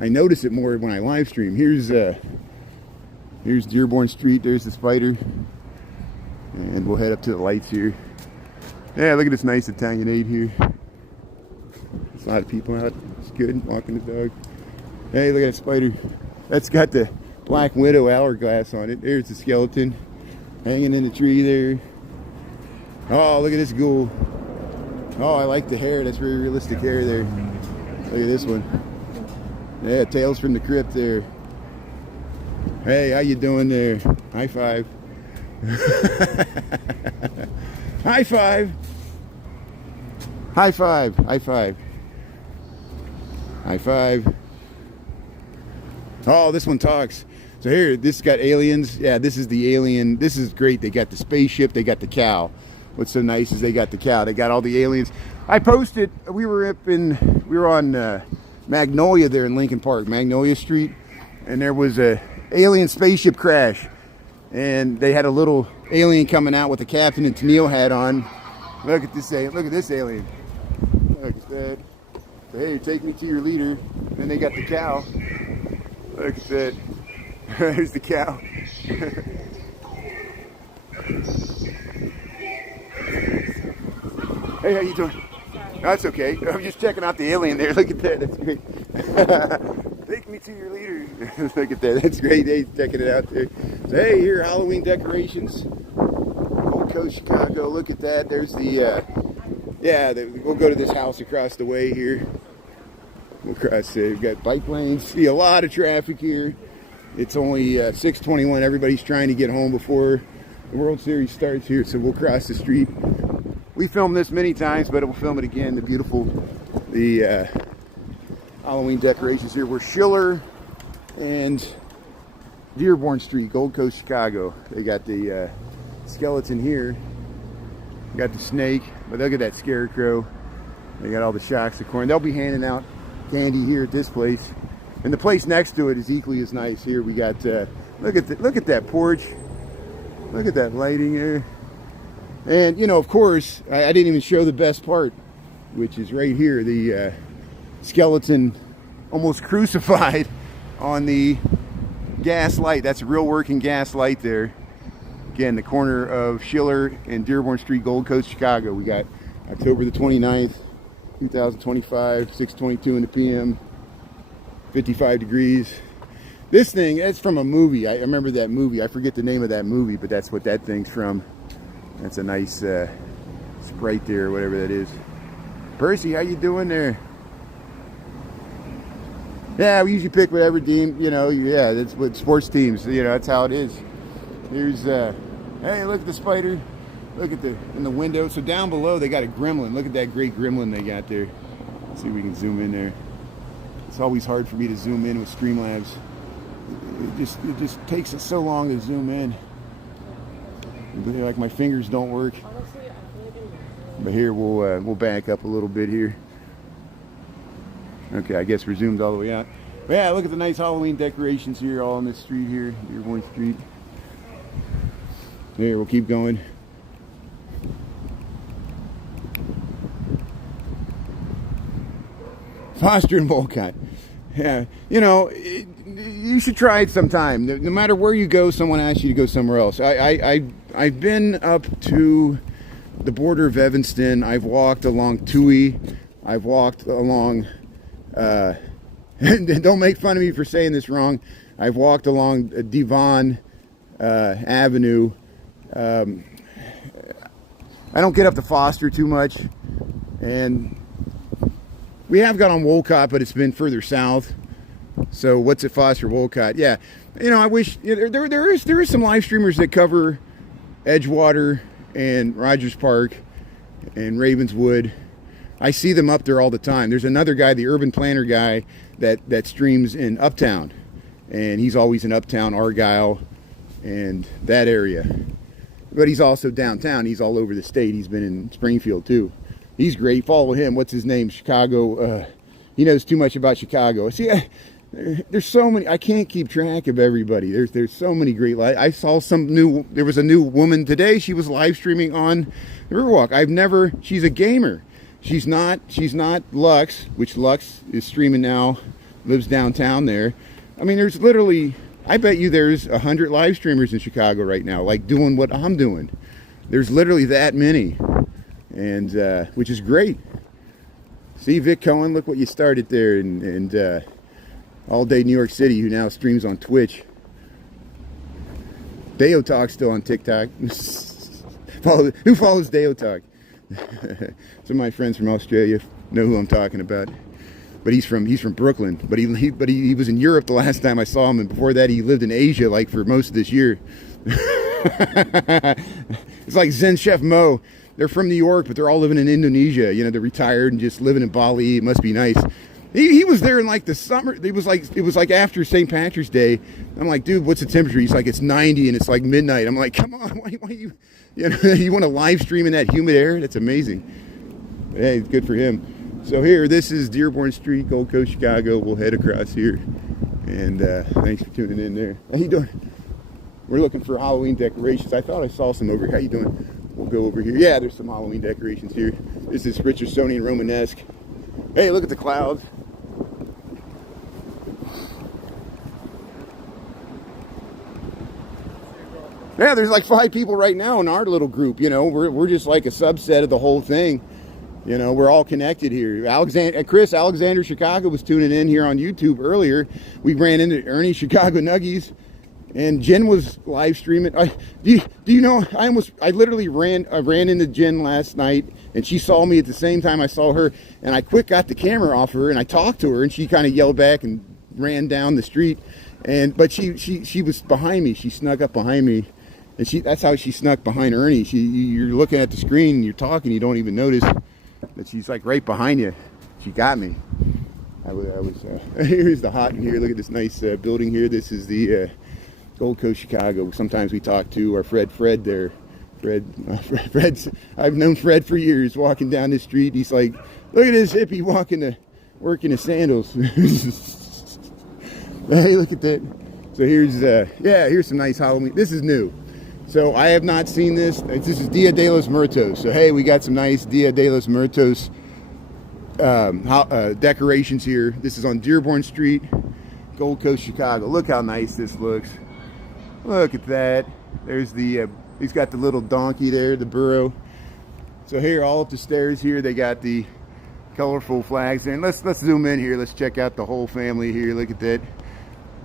I notice it more when I live stream. Here's Dearborn Street. There's the Spider, and we'll head up to the lights here. Yeah, look at this nice Italianate here. There's a lot of people out. It's good, walking the dog. Hey, look at that Spider. That's got the Black Widow hourglass on it. There's the skeleton hanging in the tree there. Oh, look at this ghoul. Oh, I like the hair. That's very realistic hair there. Look at this one. Yeah, Tales from the Crypt there. Hey, how you doing there? High five. High five. High five. High five. High five. Oh, this one talks. So here, this got aliens. Yeah, this is the alien. This is great. They got the spaceship. They got the cow. What's so nice is they got the cow. They got all the aliens. I posted. We were on Magnolia there in Lincoln Park, Magnolia Street, and there was a alien spaceship crash, and they had a little alien coming out with a Captain and Tennille hat on. Look at this alien. Look at this alien. Look at that. So, hey, take me to your leader. Then they got the cow. Look at that. There's the cow. Hey, how you doing? That's okay. I'm just checking out the alien there. Look at that. That's great. Take me to your leader. Look at that. That's great. Hey, checking it out there. So, hey, here are Halloween decorations. Gold Coast, Chicago. Look at that. There's the, we'll go to this house across the way here. We'll cross. We've got bike lanes. See a lot of traffic here. It's only 6:21. Everybody's trying to get home before the World Series starts here. So we'll cross the street. We filmed this many times, but we'll film it again. The Halloween decorations here. We're Schiller and Dearborn Street, Gold Coast, Chicago. They got the skeleton here. Got the snake, but look at that scarecrow. They got all the shocks of corn. They'll be handing out candy here at this place, and the place next to it is equally as nice. Here we got look at that porch. Look at that lighting here. And, you know, of course, I didn't even show the best part, which is right here. The skeleton almost crucified on the gas light. That's a real working gas light there. Again, the corner of Schiller and Dearborn Street, Gold Coast, Chicago. We got October the 29th, 2025, 6:22 in the p.m., 55 degrees. This thing, it's from a movie. I remember that movie. I forget the name of that movie, but that's what that thing's from. That's a nice Sprite there, or whatever that is. Percy, how you doing there? Yeah, we usually pick whatever team, you know. Yeah, that's what sports teams, you know, that's how it is. Here's, hey, look at the Spider. Look at in the window. So down below, they got a gremlin. Look at that great gremlin they got there. Let's see if we can zoom in there. It's always hard for me to zoom in with Streamlabs. It just takes it so long to zoom in. Like my fingers don't work. But here we'll back up a little bit here. Okay, I guess we're zoomed all the way out. But yeah, look at the nice Halloween decorations here, all on this street here, Dearborn Street. Here, we'll keep going. Foster and Wolcott. Yeah, you know, you should try it sometime. No matter where you go, someone asks you to go somewhere else. I've been up to the border of Evanston. I've walked along Toohey. I've walked along, don't make fun of me for saying this wrong. I've walked along Devon Avenue. I don't get up to Foster too much. And we have got on Wolcott, but it's been further south. So what's at Foster, Wolcott? Yeah, you know, I wish there is some live streamers that cover Edgewater and Rogers Park and Ravenswood. I see them up there all the time. There's another guy, the urban planner guy, that streams in Uptown, and he's always in Uptown, Argyle, and that area. But he's also downtown. He's all over the state. He's been in Springfield too. He's great. Follow him. What's his name? Chicago. He knows too much about Chicago. See, there's so many. I can't keep track of everybody. There's so many great. I saw some new. There was a new woman today. She was live streaming on the Riverwalk. She's a gamer. She's not Lux, which Lux is streaming now. Lives downtown there. I mean, there's literally. I bet you there's 100 live streamers in Chicago right now, like doing what I'm doing. There's literally that many, and which is great. See, Vic Cohen, look what you started there, and All Day New York City, who now streams on Twitch. Deo Talk's still on TikTok. Who follows Deo Talk? Some of my friends from Australia know who I'm talking about. But he's from Brooklyn. But he was in Europe the last time I saw him, and before that he lived in Asia like for most of this year. It's like Zen Chef Mo. They're from New York, but they're all living in Indonesia. You know, they're retired and just living in Bali. It must be nice. He was there in like the summer. It was like after St. Patrick's Day. I'm like, dude, what's the temperature? He's like, it's 90 and it's like midnight. I'm like, come on, why you you want to live stream in that humid air? That's amazing. But hey, good for him. So here, this is Dearborn Street, Gold Coast, Chicago. We'll head across here. And thanks for tuning in there. How you doing? We're looking for Halloween decorations. I thought I saw some over here. How you doing? We'll go over here. Yeah, there's some Halloween decorations here. This is Richardsonian Romanesque. Hey, look at the clouds. Yeah, there's like 5 people right now in our little group. You know, we're just like a subset of the whole thing. You know, we're all connected here. Alexander Chicago was tuning in here on YouTube earlier. We ran into Ernie Chicago Nuggies, and Jen was live streaming. Do you know? I literally ran into Jen last night, and she saw me at the same time I saw her, and I quick got the camera off her, and I talked to her, and she kind of yelled back and ran down the street, but she was behind me. She snuck up behind me, and that's how she snuck behind Ernie. You're looking at the screen, and you're talking, you don't even notice that she's like right behind you. She got me. I was here's the hot in here. Look at this nice building here. This is the Gold Coast, Chicago. Sometimes we talk to our Fred there. Fred's, I've known Fred for years. Walking down the street, he's like, look at this hippie walking to work in his sandals. Hey, look at that. So here's some nice Halloween. This is new. So I have not seen this. This is Dia de los Muertos. So hey, we got some nice Dia de los Muertos decorations here. This is on Dearborn Street, Gold Coast, Chicago. Look how nice this looks. Look at that. There's the he's got the little donkey there, the burro. So here, all up the stairs here, they got the colorful flags there. And let's zoom in here. Let's check out the whole family here. Look at that.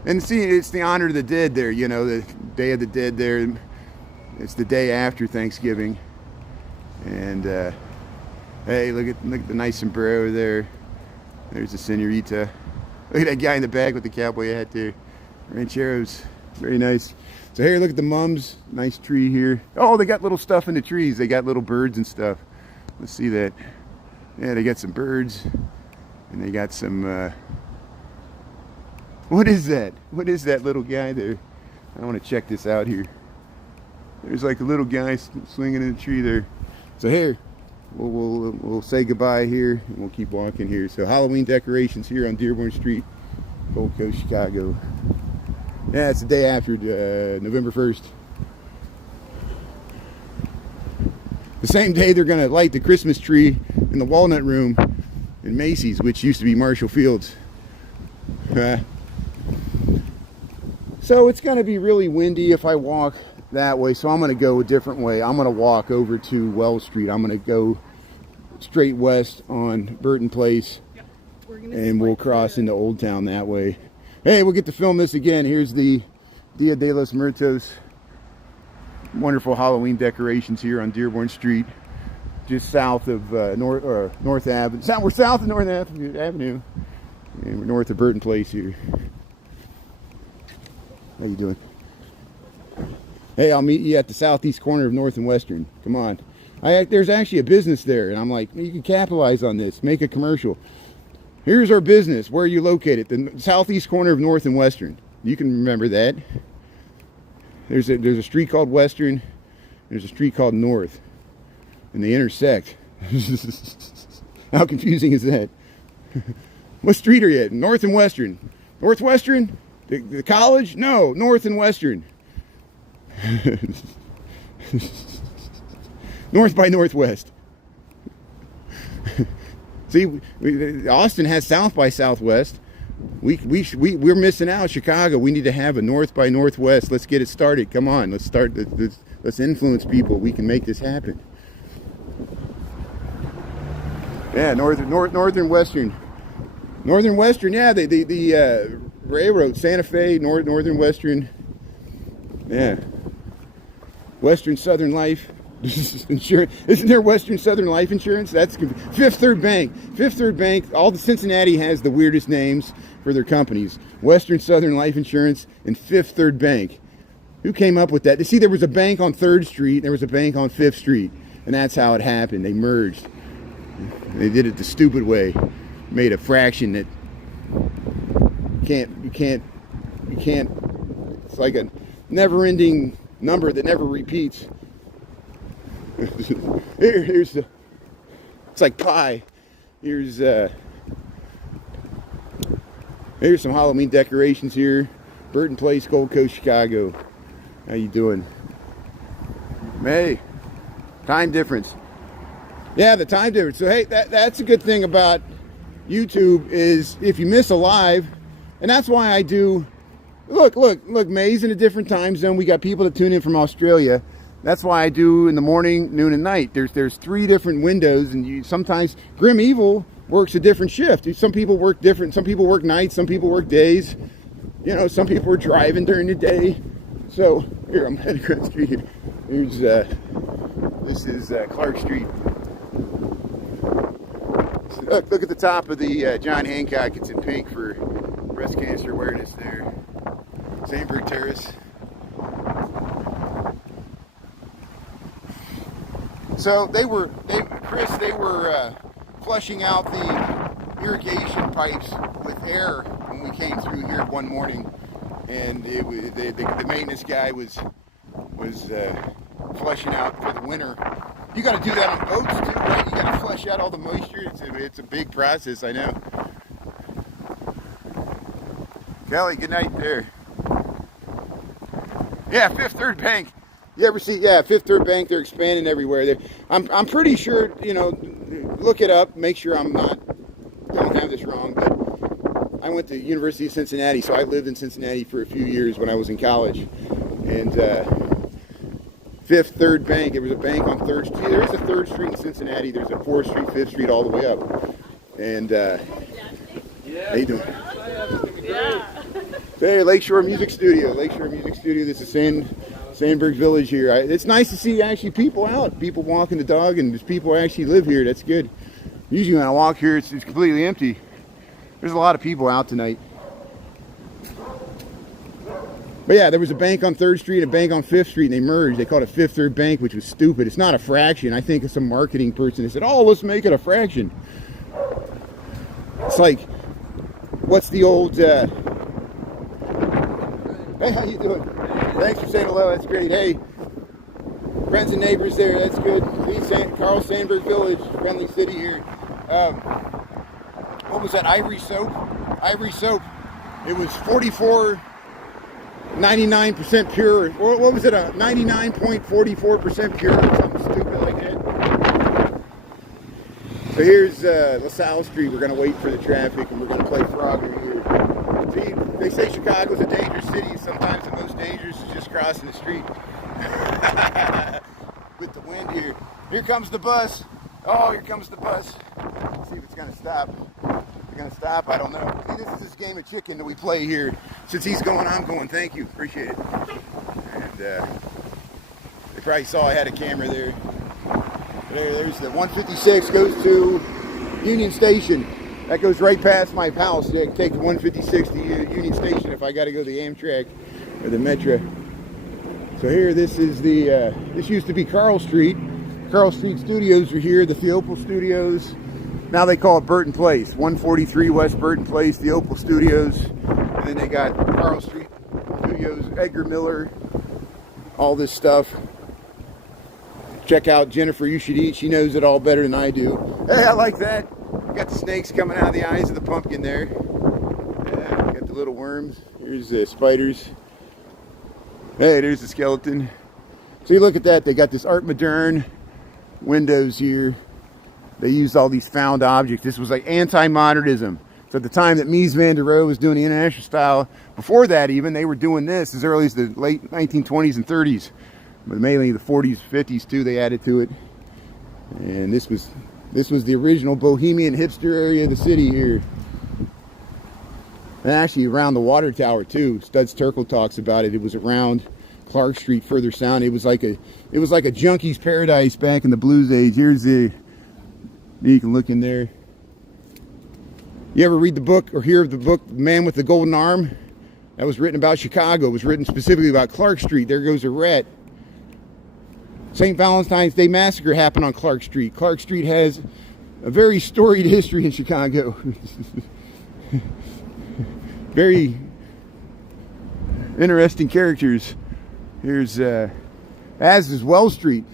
And see, it's the honor of the dead there. You know, the Day of the Dead there. It's the day after Thanksgiving. And hey, look at the nice sombrero there. There's the senorita. Look at that guy in the back with the cowboy hat there. Rancheros, very nice. So here, look at the mums. Nice tree here. Oh, they got little stuff in the trees. They got little birds and stuff. Let's see that. Yeah, they got some birds. And they got some, what is that? What is that little guy there? I want to check this out here. There's like a little guy swinging in the tree there. So here, we'll say goodbye here, and we'll keep walking here. So Halloween decorations here on Dearborn Street, Gold Coast, Chicago. Yeah, it's the day after November 1st. The same day they're going to light the Christmas tree in the Walnut Room in Macy's, which used to be Marshall Fields. So it's going to be really windy if I walk that way, so I'm going to go a different way. I'm going to walk over to Wells Street. I'm going to go straight west on Burton Place, and we'll cross into Old Town that way. Hey, we'll get to film this again. Here's the Dia de los Muertos. Wonderful Halloween decorations here on Dearborn Street, just south of North Avenue. We're south of North Avenue, and we're north of Burton Place here. How you doing? Hey, I'll meet you at the southeast corner of North and Western. Come on. There's actually a business there, and I'm like, you can capitalize on this. Make a commercial. Here's our business. Where are you located? The southeast corner of North and Western. You can remember that. There's a street called Western. There's a street called North. And they intersect. How confusing is that? What street are you at? North and Western. Northwestern? The college? No, North and Western. North by Northwest. See, Austin has South by Southwest. We're missing out. Chicago, we need to have a North by Northwest. Let's get it started. Come on, let's start. Let's influence people. We can make this happen. Yeah, Northern Western. Northern Western, yeah, the railroad, Santa Fe, Northern Western. Yeah. Western Southern Life Insurance. Isn't there Western Southern Life Insurance? That's Fifth Third Bank. Fifth Third Bank. All the Cincinnati has the weirdest names for their companies. Western Southern Life Insurance and Fifth Third Bank. Who came up with that? See, there was a bank on 3rd Street, there was a bank on 5th Street, and that's how it happened. They merged. They did it the stupid way. Made a fraction that you can't. It's like a never-ending number that never repeats. Here's the. It's like pie. Here's some Halloween decorations here. Burton Place, Gold Coast, Chicago. How you doing? Hey, time difference. Yeah, the time difference. So hey, that's a good thing about YouTube is if you miss a live, and that's why I do. Look, May's in a different time zone. We got people that tune in from Australia. That's why I do in the morning, noon, and night. There's 3 different windows, and sometimes Grim Evil works a different shift. Some people work different. Some people work nights. Some people work days. You know, some people are driving during the day. So here, I'm heading across the street. Here's this is Clark Street. Look at the top of the John Hancock. It's in pink for breast cancer awareness there. Sandburg Terrace. So they were flushing out the irrigation pipes with air when we came through here one morning, and the maintenance guy was flushing out for the winter. You got to do that on boats too, right? You got to flush out all the moisture. It's a big process, I know. Kelly, good night there. Yeah, Fifth Third Bank. You ever see? Yeah, Fifth Third Bank. They're expanding everywhere. I'm pretty sure. You know, look it up. Make sure don't have this wrong. But I went to University of Cincinnati, so I lived in Cincinnati for a few years when I was in college. And Fifth Third Bank. There was a bank on 3rd Street. There is a 3rd Street in Cincinnati. There's a 4th Street, 5th Street, all the way up. And how you doing? Yeah. Hey, Lakeshore Music Studio. Lakeshore Music Studio. This is Sandburg Village here. It's nice to see actually people out, people walking the dog, and there's people who actually live here. That's good. Usually when I walk here, it's completely empty. There's a lot of people out tonight. But yeah, there was a bank on 3rd Street, a bank on 5th Street, and they merged. They called it Fifth Third Bank, which was stupid. It's not a fraction. I think it's some marketing person that said, oh, let's make it a fraction. It's like, what's the old... Hey, how you doing? Thanks for saying hello. That's great. Hey, friends and neighbors there. That's good. Carl Sandburg Village, friendly city here. What was that? Ivory soap. Ivory soap. It was 99% pure. What was it? 99.44% pure. Or something stupid like that. So here's LaSalle Street. We're gonna wait for the traffic, and we're gonna play Frogger here. See, they say Chicago's a dangerous city. Sometimes the most dangerous is just crossing the street. With the wind here. Here comes the bus. Oh, here comes the bus. Let's see if it's going to stop. If it's going to stop, I don't know. See, this is this game of chicken that we play here. Since he's going, I'm going. Thank you. Appreciate it. And they probably saw I had a camera there. There's the 156 goes to Union Station. That goes right past my house. I can take the 156 to Union Station if I got to go to the Amtrak or the Metro. So here, this is the, this used to be Carl Street. Carl Street Studios were here, the Theopal Studios. Now they call it Burton Place. 143 West Burton Place, the Theopal Studios. And then they got Carl Street Studios, Edgar Miller, all this stuff. check out Jennifer You Should Eat. She knows it all better than I do. Hey, I like that. Got the snakes coming out of the eyes of the pumpkin there. Yeah, got the little worms. Here's the spiders. Hey, there's the skeleton. So you look at that. They got this Art Moderne windows here. They used all these found objects. This was like anti-modernism. So at the time that Mies van der Rohe was doing the international style, before that even, they were doing this as early as the late 1920s and 30s. But mainly the 40s, 50s too, they added to it. And this was the original bohemian hipster area of the city here. And actually around the water tower too. Studs Terkel talks about it. It was around Clark Street further south. It was like a junkie's paradise back in the blues age. Here's the, you can look in there. You ever read the book or hear of the book The Man with the Golden Arm? That was written about Chicago. It was written specifically about Clark Street. There goes a rat. St. Valentine's Day Massacre happened on Clark Street. Clark Street has a very storied history in Chicago. Very interesting characters. Here's, as is Wells Street.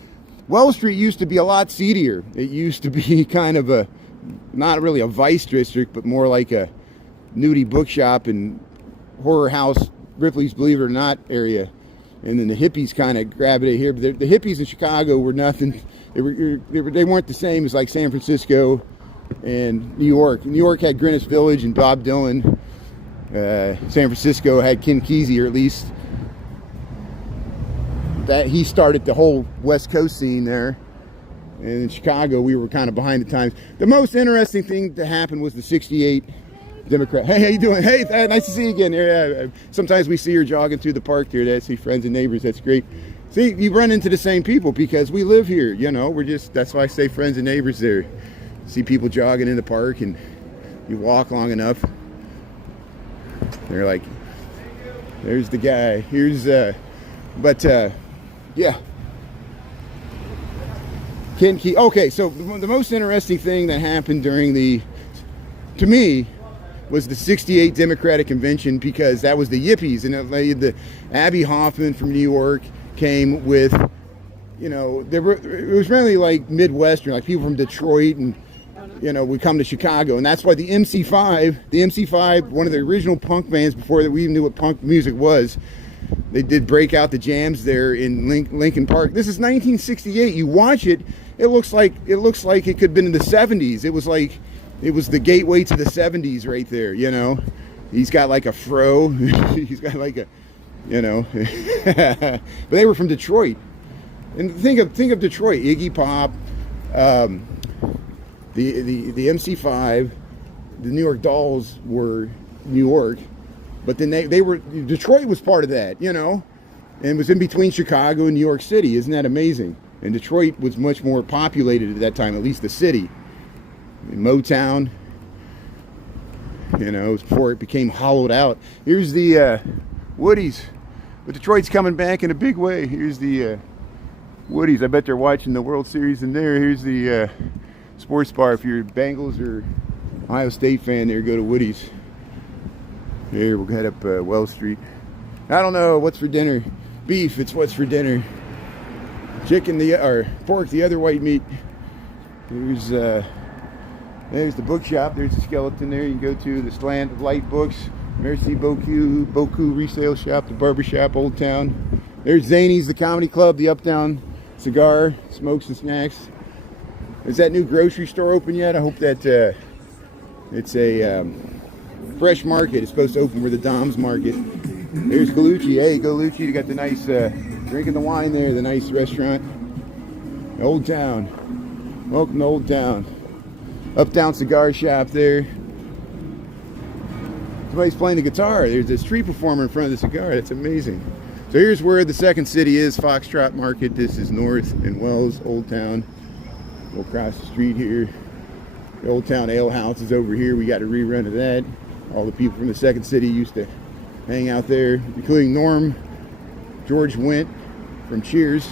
Wells Street used to be a lot seedier. It used to be kind of a, not really a vice district, but more like a nudie bookshop and horror house, Ripley's Believe It or Not area. And then the hippies kind of gravitated here. But the hippies in Chicago were nothing. They weren't the same as like San Francisco and New York. New York had Greenwich Village and Bob Dylan. San Francisco had Ken Kesey, or at least that he started the whole West Coast scene there. And in Chicago, we were kind of behind the times. The most interesting thing that happened was the '68 Democrat. Hey, how you doing? Hey, nice to see you again. Yeah, sometimes we see her jogging through the park here. I see friends and neighbors. That's great. See, you run into the same people because we live here. You know, that's why I say friends and neighbors there. See people jogging in the park, and you walk long enough. They're like, there's the guy. Here's, yeah. Ken Key. Okay, so the most interesting thing that happened to me, was the '68 Democratic Convention, because that was the yippies, and the Abby Hoffman from New York came with, you know, it was really like Midwestern, like people from Detroit, and you know, would come to Chicago, and that's why the MC5, one of the original punk bands before that we even knew what punk music was, they did break out the jams there in Lincoln Park. This is 1968. You watch it, it looks like it could have been in the 70s. It was the gateway to the 70s right there, you know. He's got like a fro. He's got like a, you know. But they were from Detroit. And think of Detroit. Iggy Pop, the MC5, the New York Dolls were New York. But then Detroit was part of that, you know. And was in between Chicago and New York City. Isn't that amazing? And Detroit was much more populated at that time, at least the city. In Motown, you know, it was before it became hollowed out. Here's the Woodies. But Detroit's coming back in a big way. Here's the Woodies. I bet they're watching the World Series in there. Here's the sports bar. If you're a Bengals or Ohio State fan there, go to Woody's. Here, we'll head up Wells Street. I don't know what's for dinner. Beef, it's what's for dinner. Chicken, or pork, the other white meat. There's the bookshop. There's the skeleton there. You can go to the Slant of Light Books, Merci Beaucoup resale shop, the barbershop, Old Town. There's Zany's, the comedy club, the Uptown Cigar, Smokes and Snacks. Is that new grocery store open yet? I hope that it's a fresh market. It's supposed to open where the Dom's Market. There's Galucci. Hey, Galucci, you got the nice drinking the wine there, the nice restaurant. Old Town. Welcome to Old Town. Uptown Cigar Shop there. Somebody's playing the guitar. There's a street performer in front of the cigar. That's amazing. So here's where the second city is, Foxtrot Market. This is North and Wells, Old Town. Go across the street here. The Old Town Ale House is over here. We got a rerun of that. All the people from the second city used to hang out there, including Norm, George Wendt from Cheers.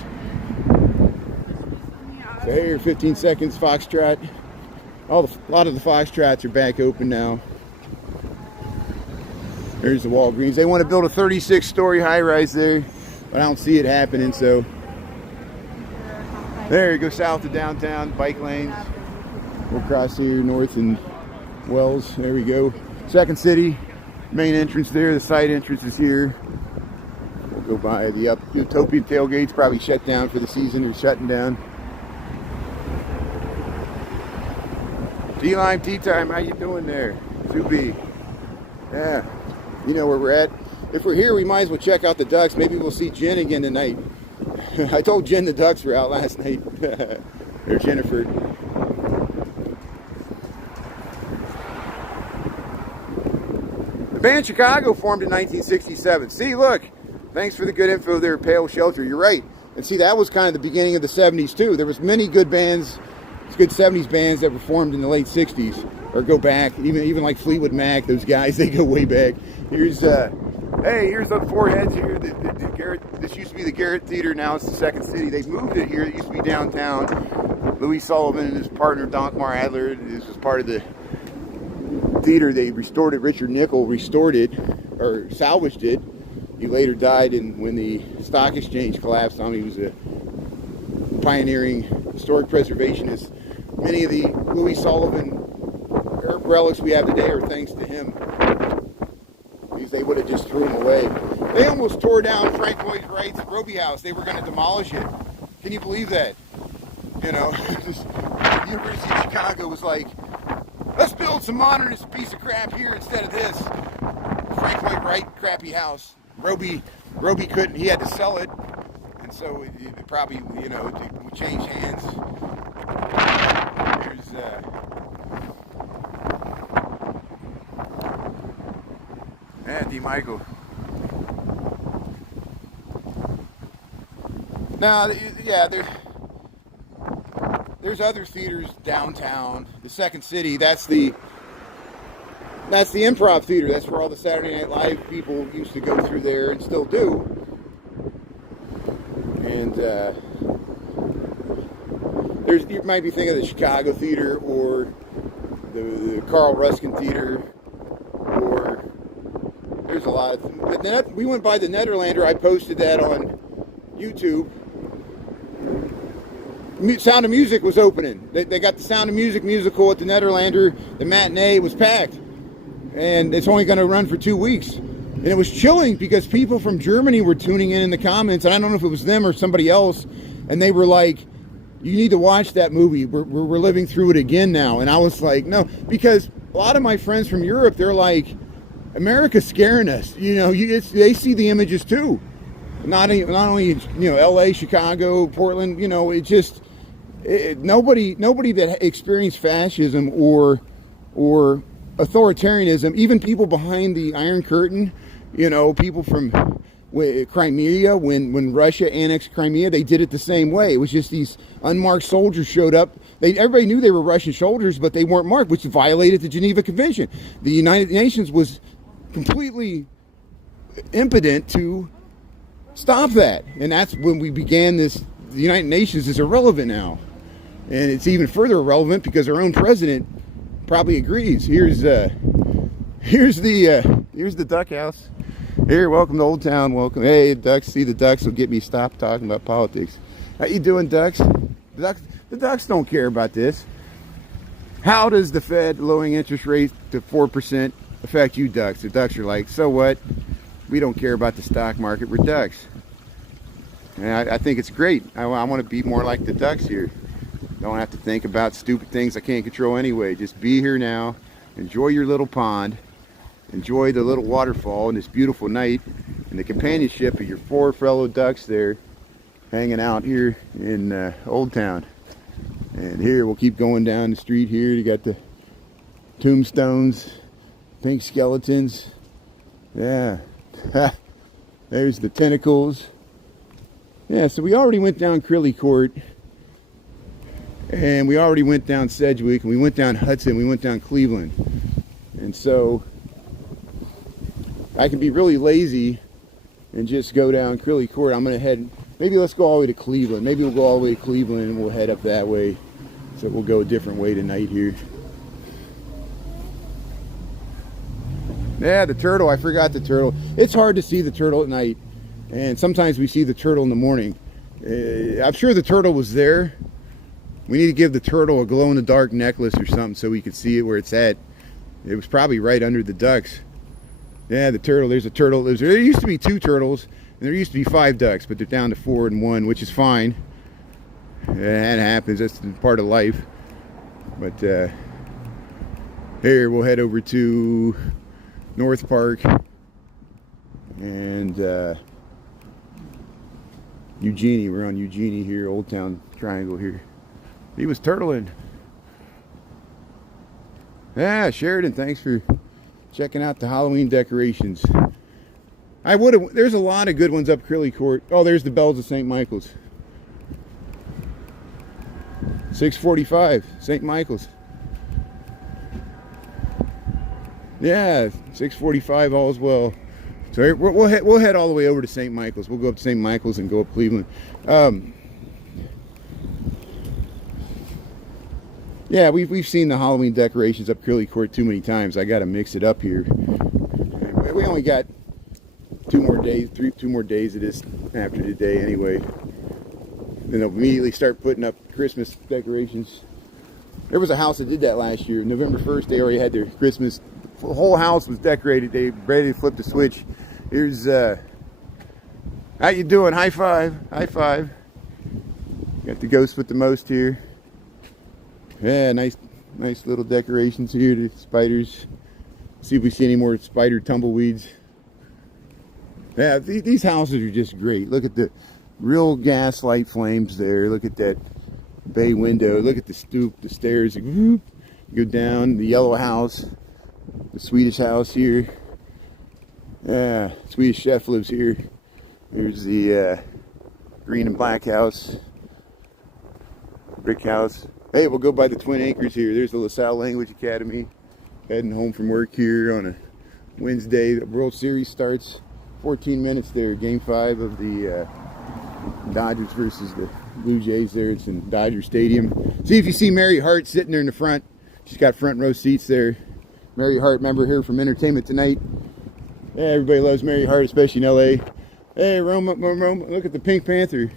So here, 15 seconds, Foxtrot. A lot of the Foxtrots are back open now. There's the Walgreens. They want to build a 36-story high-rise there, but I don't see it happening, so. There you go, south of downtown, bike lanes. We'll cross here north and Wells. There we go. Second City, main entrance there. The side entrance is here. We'll go by the Utopian tailgates, probably shut down for the season or shutting down. D-Lime Tea Time, how you doing there? Zuby. Yeah, you know where we're at. If we're here, we might as well check out the ducks. Maybe we'll see Jen again tonight. I told Jen the ducks were out last night. There's Jennifer. The band Chicago formed in 1967. See, look. Thanks for the good info there, Pale Shelter. You're right. And see, that was kind of the beginning of the 70s, too. There was many good bands, good 70s bands that were formed in the late 60s. Or go back, even like Fleetwood Mac, those guys, they go way back. Here's, hey, here's the four heads here. The Garrett, this used to be the Garrett Theater, now it's the Second City. They've moved it here. It used to be downtown. Louis Sullivan and his partner, Donkmar Adler, this was part of the theater. They restored it. Richard Nickel restored it, or salvaged it. He later died when the stock exchange collapsed on him. He was a pioneering historic preservationist. Many of the Louis Sullivan relics we have today are thanks to him. Because they would have just threw them away. They almost tore down Frank Lloyd Wright's Roby House. They were going to demolish it. Can you believe that? You know, the University of Chicago was like, let's build some modernist piece of crap here instead of this Frank Lloyd Wright crappy house. Roby couldn't, he had to sell it, and so it probably, you know, it changed hands. Here's Andy Michael. Now, yeah, there's other theaters downtown. The Second City, that's the Improv Theater. That's where all the Saturday Night Live people used to go through there and still do. And you might be thinking of the Chicago Theater or the Carl Ruskin Theater, or there's a lot of them. But we went by the Nederlander. I posted that on YouTube. Sound of Music was opening. They got the Sound of Music musical at the Nederlander. The matinee was packed. And it's only going to run for 2 weeks. And it was chilling because people from Germany were tuning in the comments, and I don't know if it was them or somebody else, and they were like, you need to watch that movie. We're living through it again now. And I was like, no, because a lot of my friends from Europe, they're like, America's scaring us. You know, they see the images too. Not only, you know, L.A., Chicago, Portland, you know, nobody that experienced fascism or authoritarianism, even people behind the Iron Curtain, you know, people from Crimea, when Russia annexed Crimea, they did it the same way. It was just these unmarked soldiers showed up. Everybody knew they were Russian soldiers, but they weren't marked, which violated the Geneva Convention. The United Nations was completely impotent to stop that. And that's when we began this. The United Nations is irrelevant now. And it's even further irrelevant because our own president probably agrees. Here's the duck house. Here, welcome to Old Town. Welcome. Hey, ducks. See, the ducks will get me stopped talking about politics. How you doing, ducks? The ducks don't care about this. How does the Fed lowering interest rates to 4% affect you, ducks? The ducks are like, so what? We don't care about the stock market. We're ducks. And I think it's great. I want to be more like the ducks here. Don't have to think about stupid things I can't control anyway. Just be here now. Enjoy your little pond. Enjoy the little waterfall and this beautiful night and the companionship of your four fellow ducks there hanging out here in Old Town. And here we'll keep going down the street here. You got the tombstones, pink skeletons. Yeah. There's the tentacles. Yeah, so we already went down Crilly Court. And we already went down Sedgwick, and we went down Hudson, we went down Cleveland. And so I can be really lazy and just go down Crilly Court. I'm going to head, maybe let's go all the way to Cleveland. Maybe we'll go all the way to Cleveland and we'll head up that way. So we'll go a different way tonight here. Yeah, the turtle. I forgot the turtle. It's hard to see the turtle at night. And sometimes we see the turtle in the morning. I'm sure the turtle was there. We need to give the turtle a glow-in-the-dark necklace or something so we can see it where it's at. It was probably right under the ducks. Yeah, the turtle. There's a turtle. There used to be 2 turtles, and there used to be 5 ducks, but they're down to 4 and 1, which is fine. That happens. That's part of life. But here, we'll head over to North Park and Eugenie. We're on Eugenie here, Old Town Triangle here. He was turtling. Yeah, Sheridan, thanks for checking out the Halloween decorations. I would have. There's a lot of good ones up Crilly Court. Oh, there's the bells of St. Michael's. 6:45, St. Michael's. Yeah, 6:45, all's well. So we'll head all the way over to St. Michael's. We'll go up to St. Michael's and go up Cleveland. Yeah, we've seen the Halloween decorations up Crilly Court too many times. I got to mix it up here. We only got 2 more days, 2 more days of this after today anyway. Then they'll immediately start putting up Christmas decorations. There was a house that did that last year. November 1st, they already had their Christmas. The whole house was decorated. They ready to flip the switch. Here's how you doing? High five. High five. Got the ghost with the most here. Yeah, nice little decorations here. The spiders. See if we see any more spider tumbleweeds. Yeah, these houses are just great. Look at the real gaslight flames there. Look at that bay window. Look at the stoop, the stairs. Go down. The yellow house. The Swedish house here. Yeah, Swedish chef lives here. There's the green and black house. Brick house. Hey, we'll go by the Twin Acres here. There's the LaSalle Language Academy. Heading home from work here on a Wednesday. The World Series starts. 14 minutes there. Game 5 of the Dodgers versus the Blue Jays there. It's in Dodger Stadium. See if you see Mary Hart sitting there in the front. She's got front row seats there. Mary Hart, member here from Entertainment Tonight. Yeah, everybody loves Mary Hart, especially in LA. Hey, Roma, look at the Pink Panther.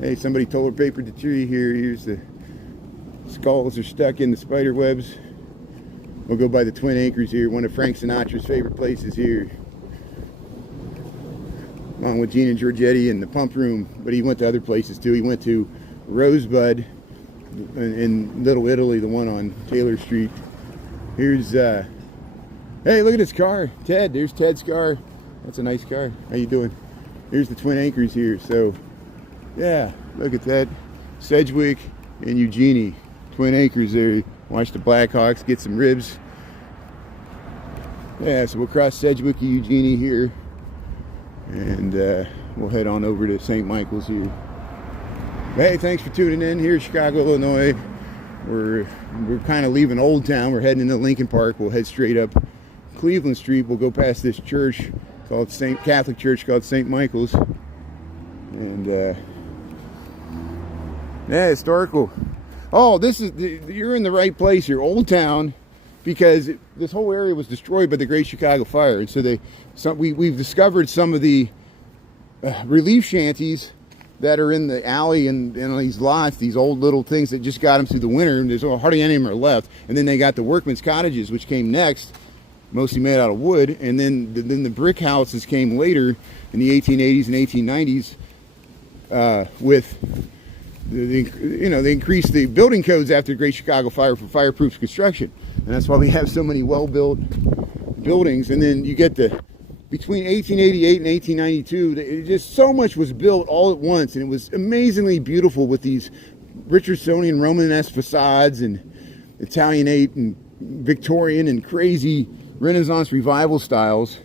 Hey, somebody toilet papered the tree here. Here's the skulls are stuck in the spider webs. We'll go by the Twin Acres here, one of Frank Sinatra's favorite places here. Along with Gene and Giorgetti and the Pump Room, but he went to other places too. He went to Rosebud in Little Italy, the one on Taylor Street. Here's, hey, look at this car. Ted, there's Ted's car. That's a nice car. How you doing? Here's the Twin Acres here. So, yeah, look at that. Sedgwick and Eugenie. Twin Acres there. Watch the Blackhawks get some ribs. Yeah, so we'll cross Sedgwick and Eugenie here. And we'll head on over to St. Michael's here. Hey, thanks for tuning in here, Chicago, Illinois. We're kind of leaving Old Town. We're heading into Lincoln Park. We'll head straight up Cleveland Street. We'll go past this church called Catholic Church called St. Michael's. And yeah, historical. Oh, you're in the right place here, Old Town, because this whole area was destroyed by the Great Chicago Fire. And so we've discovered some of the relief shanties that are in the alley and these lots, these old little things that just got them through the winter, and there's hardly any of them are left. And then they got the workmen's cottages, which came next, mostly made out of wood, and then the brick houses came later in the 1880s and 1890s with they increased the building codes after the Great Chicago Fire for fireproof construction, and that's why we have so many well-built buildings. And then you get between 1888 and 1892, just so much was built all at once, and it was amazingly beautiful with these Richardsonian Romanesque facades and Italianate and Victorian and crazy Renaissance revival styles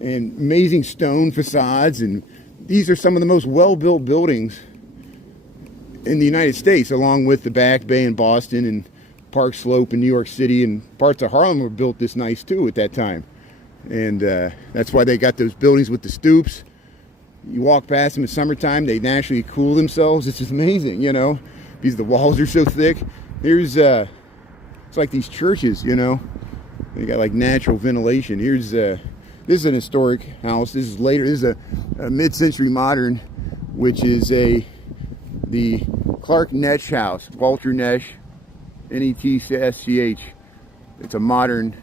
and amazing stone facades. And these are some of the most well-built buildings in the United States, along with the Back Bay in Boston and Park Slope in New York City, and parts of Harlem were built this nice too at that time. And that's why they got those buildings with the stoops. You walk past them in summertime, they naturally cool themselves. It's just amazing, because the walls are so thick. Here's it's like these churches, they got like natural ventilation. Here's This is an historic house. This is later. This is a mid-century modern, which is the Clark Netsch house. Walter Netsch, Netschch. It's a modern,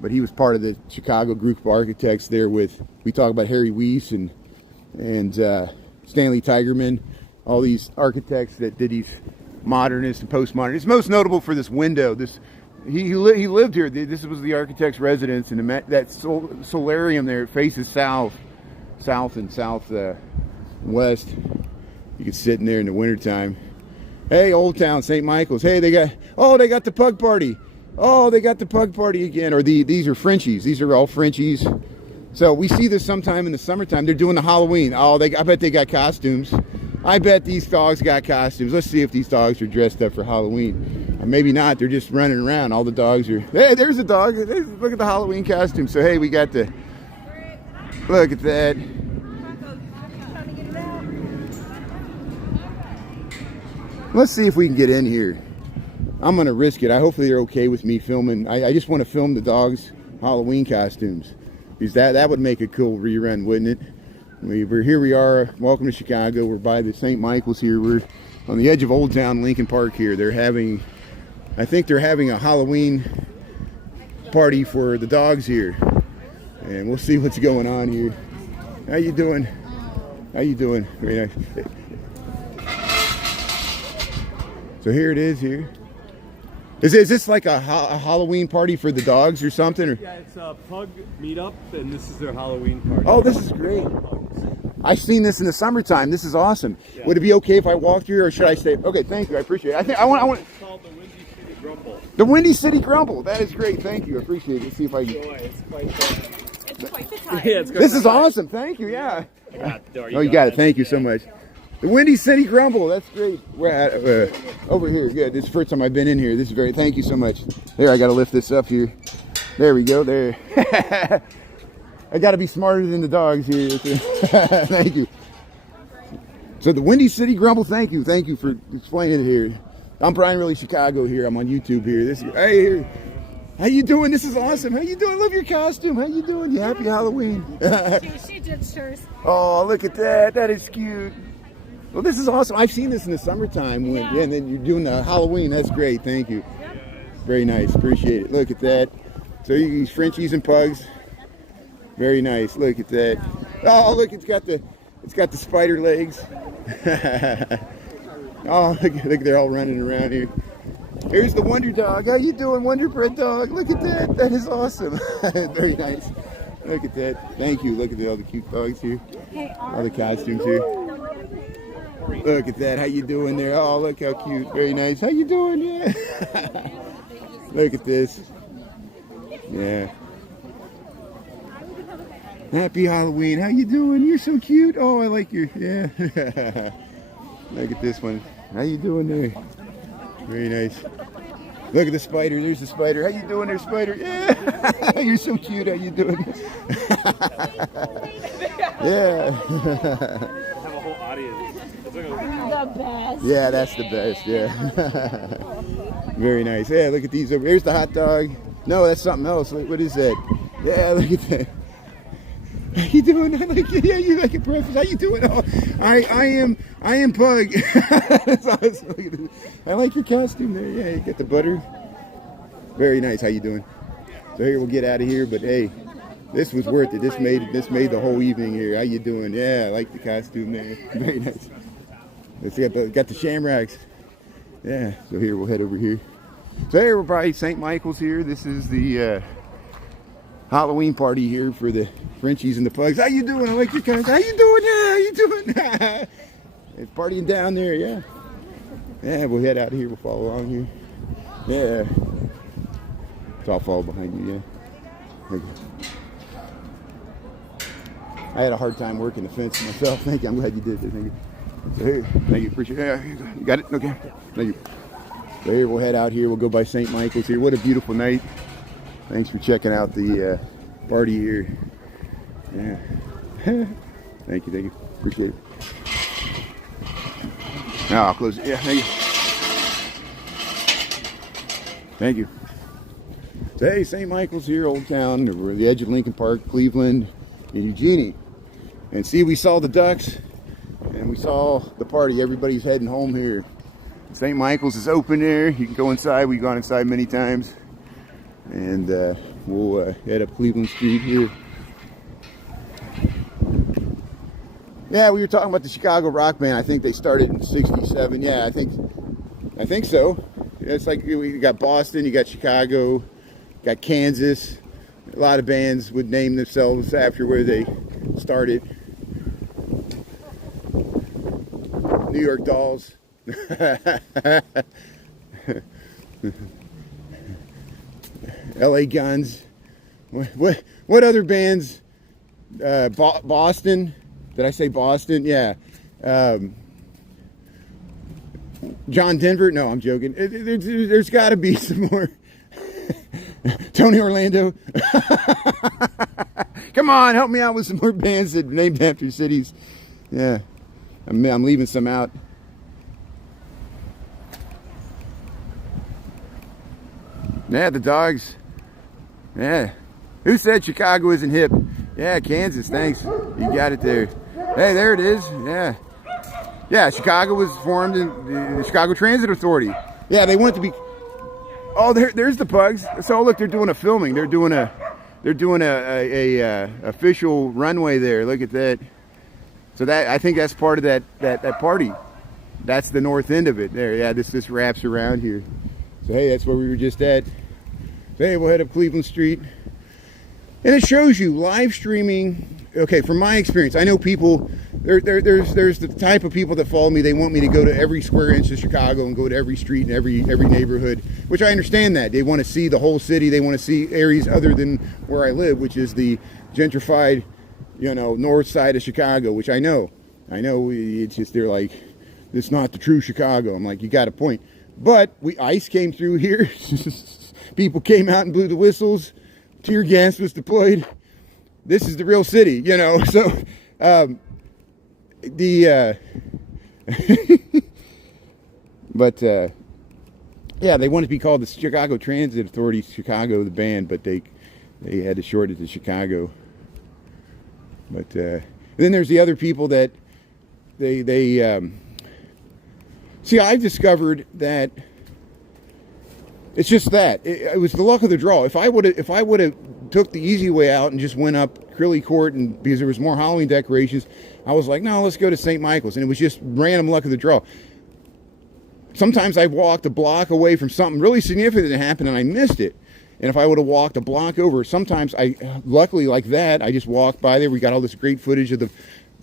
but he was part of the Chicago group of architects there with, we talk about Harry Weiss and Stanley Tigerman, all these architects that did these modernist and postmodern. It's most notable for this window. He lived here. This was the architect's residence, and that solarium there, it faces south and southwest. You can sit in there in the wintertime. Hey, Old Town, St. Michael's. Hey, they got the pug party. Oh, they got the pug party again. Or these are Frenchies. These are all Frenchies. So we see this sometime in the summertime. They're doing the Halloween. Oh, I bet they got costumes. I bet these dogs got costumes. Let's see if these dogs are dressed up for Halloween. Or maybe not. They're just running around. All the dogs are. Hey, there's a dog. Look at the Halloween costume. So hey, we got the. Look at that. Let's see if we can get in here. I'm gonna risk it. Hopefully they're okay with me filming. I just want to film the dogs' Halloween costumes, because that would make a cool rerun, wouldn't it? Here we are. Welcome to Chicago. We're by the St. Michael's here. We're on the edge of Old Town Lincoln Park here. I think they're having a Halloween party for the dogs here, and we'll see what's going on here. How you doing? How you doing? Very nice. So here it is here. Is this like a Halloween party for the dogs or something? Or? Yeah, it's a pug meetup, and this is their Halloween party. Oh, this is great. I've seen this in the summertime. This is awesome. Yeah. Would it be okay if I walk through, or should I stay? Okay, thank you. I appreciate it. I want. It's called the Windy City Grumble. The Windy City Grumble. That is great. Thank you. I appreciate it. Let's see if I can. It's quite the time. Yeah, it's this is awesome. Thank you. Yeah. Oh, you got it. Thank you so much. The Windy City Grumble, that's great. We're at, over here, good. This is the first time I've been in here. This is great. Thank you so much. There, I got to lift this up here. There we go, there. I got to be smarter than the dogs here. Thank you. So the Windy City Grumble, thank you. Thank you for explaining it here. I'm Brian Really Chicago here. I'm on YouTube here. Hey, here. How you doing? This is awesome. How you doing? I love your costume. How you doing? You happy Halloween? she did hers. Oh, look at that. That is cute. Well, this is awesome. I've seen this in the summertime. Yeah, and then you're doing the Halloween. That's great. Thank you. Yep. Very nice. Appreciate it. Look at that. So you use Frenchies and pugs. Very nice. Look at that. Oh, look, it's got the spider legs. Oh, look, they're all running around here. Here's the Wonder Dog. How you doing, Wonder Bread Dog? Look at that. That is awesome. Very nice. Look at that. Thank you. Look at all the cute dogs here. All the costumes here. Look at that. How you doing there? Oh, look how cute. Very nice. How you doing? Yeah. Look at this. Yeah. Happy Halloween. How you doing? You're so cute. Oh, I like your, yeah. Look at this one. How you doing there? Very nice. Look at the spider. There's the spider. How you doing there, spider? Yeah. You're so cute. How you doing? Yeah. Have a whole audience. The best. Yeah, that's the best. Yeah. Very nice. Yeah, look at these over. Here's the hot dog. No, that's something else. What is that? Yeah, look at that. How you doing? I like it. Yeah, you like it, breakfast. How you doing? Oh, I am Pug. That's awesome. I like your costume there. Yeah, you got the butter. Very nice. How you doing? So here we'll get out of here. But hey, this was worth it. This made the whole evening here. How you doing? Yeah, I like the costume there. Very nice. Let's got the shamrocks. Yeah. So here we'll head over here. So here we're by St. Michael's here. This is the Halloween party here for the Frenchies and the pugs. How you doing? I like your costume. How you doing? Yeah, how you doing? It's partying down there. Yeah. Yeah. We'll head out of here. We'll follow along here. Yeah. So I'll follow behind you. Yeah. Okay. I had a hard time working the fence myself. Thank you. I'm glad you did it. Thank you. So here, thank you. Appreciate it. Yeah, you got it? Okay. Thank you. So here, we'll head out here. We'll go by St. Michael's here. What a beautiful night. Thanks for checking out the party here. Yeah. Thank you. Appreciate it. Now I'll close it. Yeah, thank you. Thank you. So, hey, St. Michael's here, Old Town. We're at the edge of Lincoln Park, Cleveland, and Eugenie. And see, we saw the ducks, and we saw the party. Everybody's heading home here. St. Michael's is open there. You can go inside. We've gone inside many times. And we'll head up Cleveland Street here. Yeah, we were talking about the Chicago rock band. I think they started in '67. Yeah, I think so. It's like you got Boston, you got Chicago, got Kansas. A lot of bands would name themselves after where they started. New York Dolls. LA Guns. What other bands? Boston. Did I say Boston? Yeah. John Denver? No, I'm joking. There's got to be some more. Tony Orlando. Come on, help me out with some more bands that are named after cities. Yeah, I'm leaving some out. Yeah, the dogs. Yeah. Who said Chicago isn't hip? Yeah, Kansas, thanks. You got it there. Hey, there it is. Yeah. Yeah, Chicago was formed in the Chicago Transit Authority. Yeah, they want it to be. Oh, there's the pugs. So look, they're doing a filming. They're doing a official runway there. Look at that. So that, I think that's part of that party. That's the north end of it. There, yeah. This wraps around here. So hey, that's where we were just at. So hey, we'll head up Cleveland Street, and it shows you live streaming. Okay, from my experience, I know people. There's the type of people that follow me. They want me to go to every square inch of Chicago and go to every street and every neighborhood, which I understand that. They want to see the whole city. They want to see areas other than where I live, which is the gentrified, north side of Chicago, which I know. It's just, they're like, it's not the true Chicago. I'm like, you got a point. But ICE came through here. People came out and blew the whistles. Tear gas was deployed. This is the real city, So, but yeah, they wanted to be called the Chicago Transit Authority, Chicago, the band, but they had to short it to Chicago. But then there's the other people that they see. I've discovered that it's just that it was the luck of the draw. If I would have took the easy way out and just went up Crilly Court, and because there was more Halloween decorations, I was like, no, let's go to St. Michael's, and it was just random luck of the draw. Sometimes I walked a block away from something really significant that happened and I missed it. And if I would have walked a block over, sometimes luckily like that, I just walked by there. We got all this great footage of the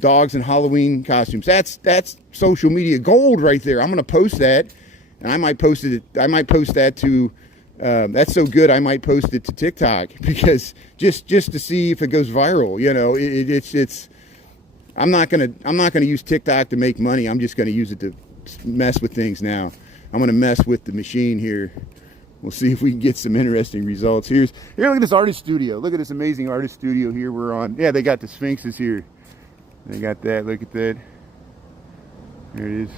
dogs in Halloween costumes. That's social media gold right there. I'm going to post that, and I might post that to. That's so good. I might post it to TikTok, because just to see if it goes viral. It's. I'm not gonna use TikTok to make money. I'm just gonna use it to mess with things now. I'm gonna mess with the machine here. We'll see if we can get some interesting results. Here, look at this artist studio. Look at this amazing artist studio here we're on. Yeah, they got the Sphinxes here. They got that. Look at that. There it is.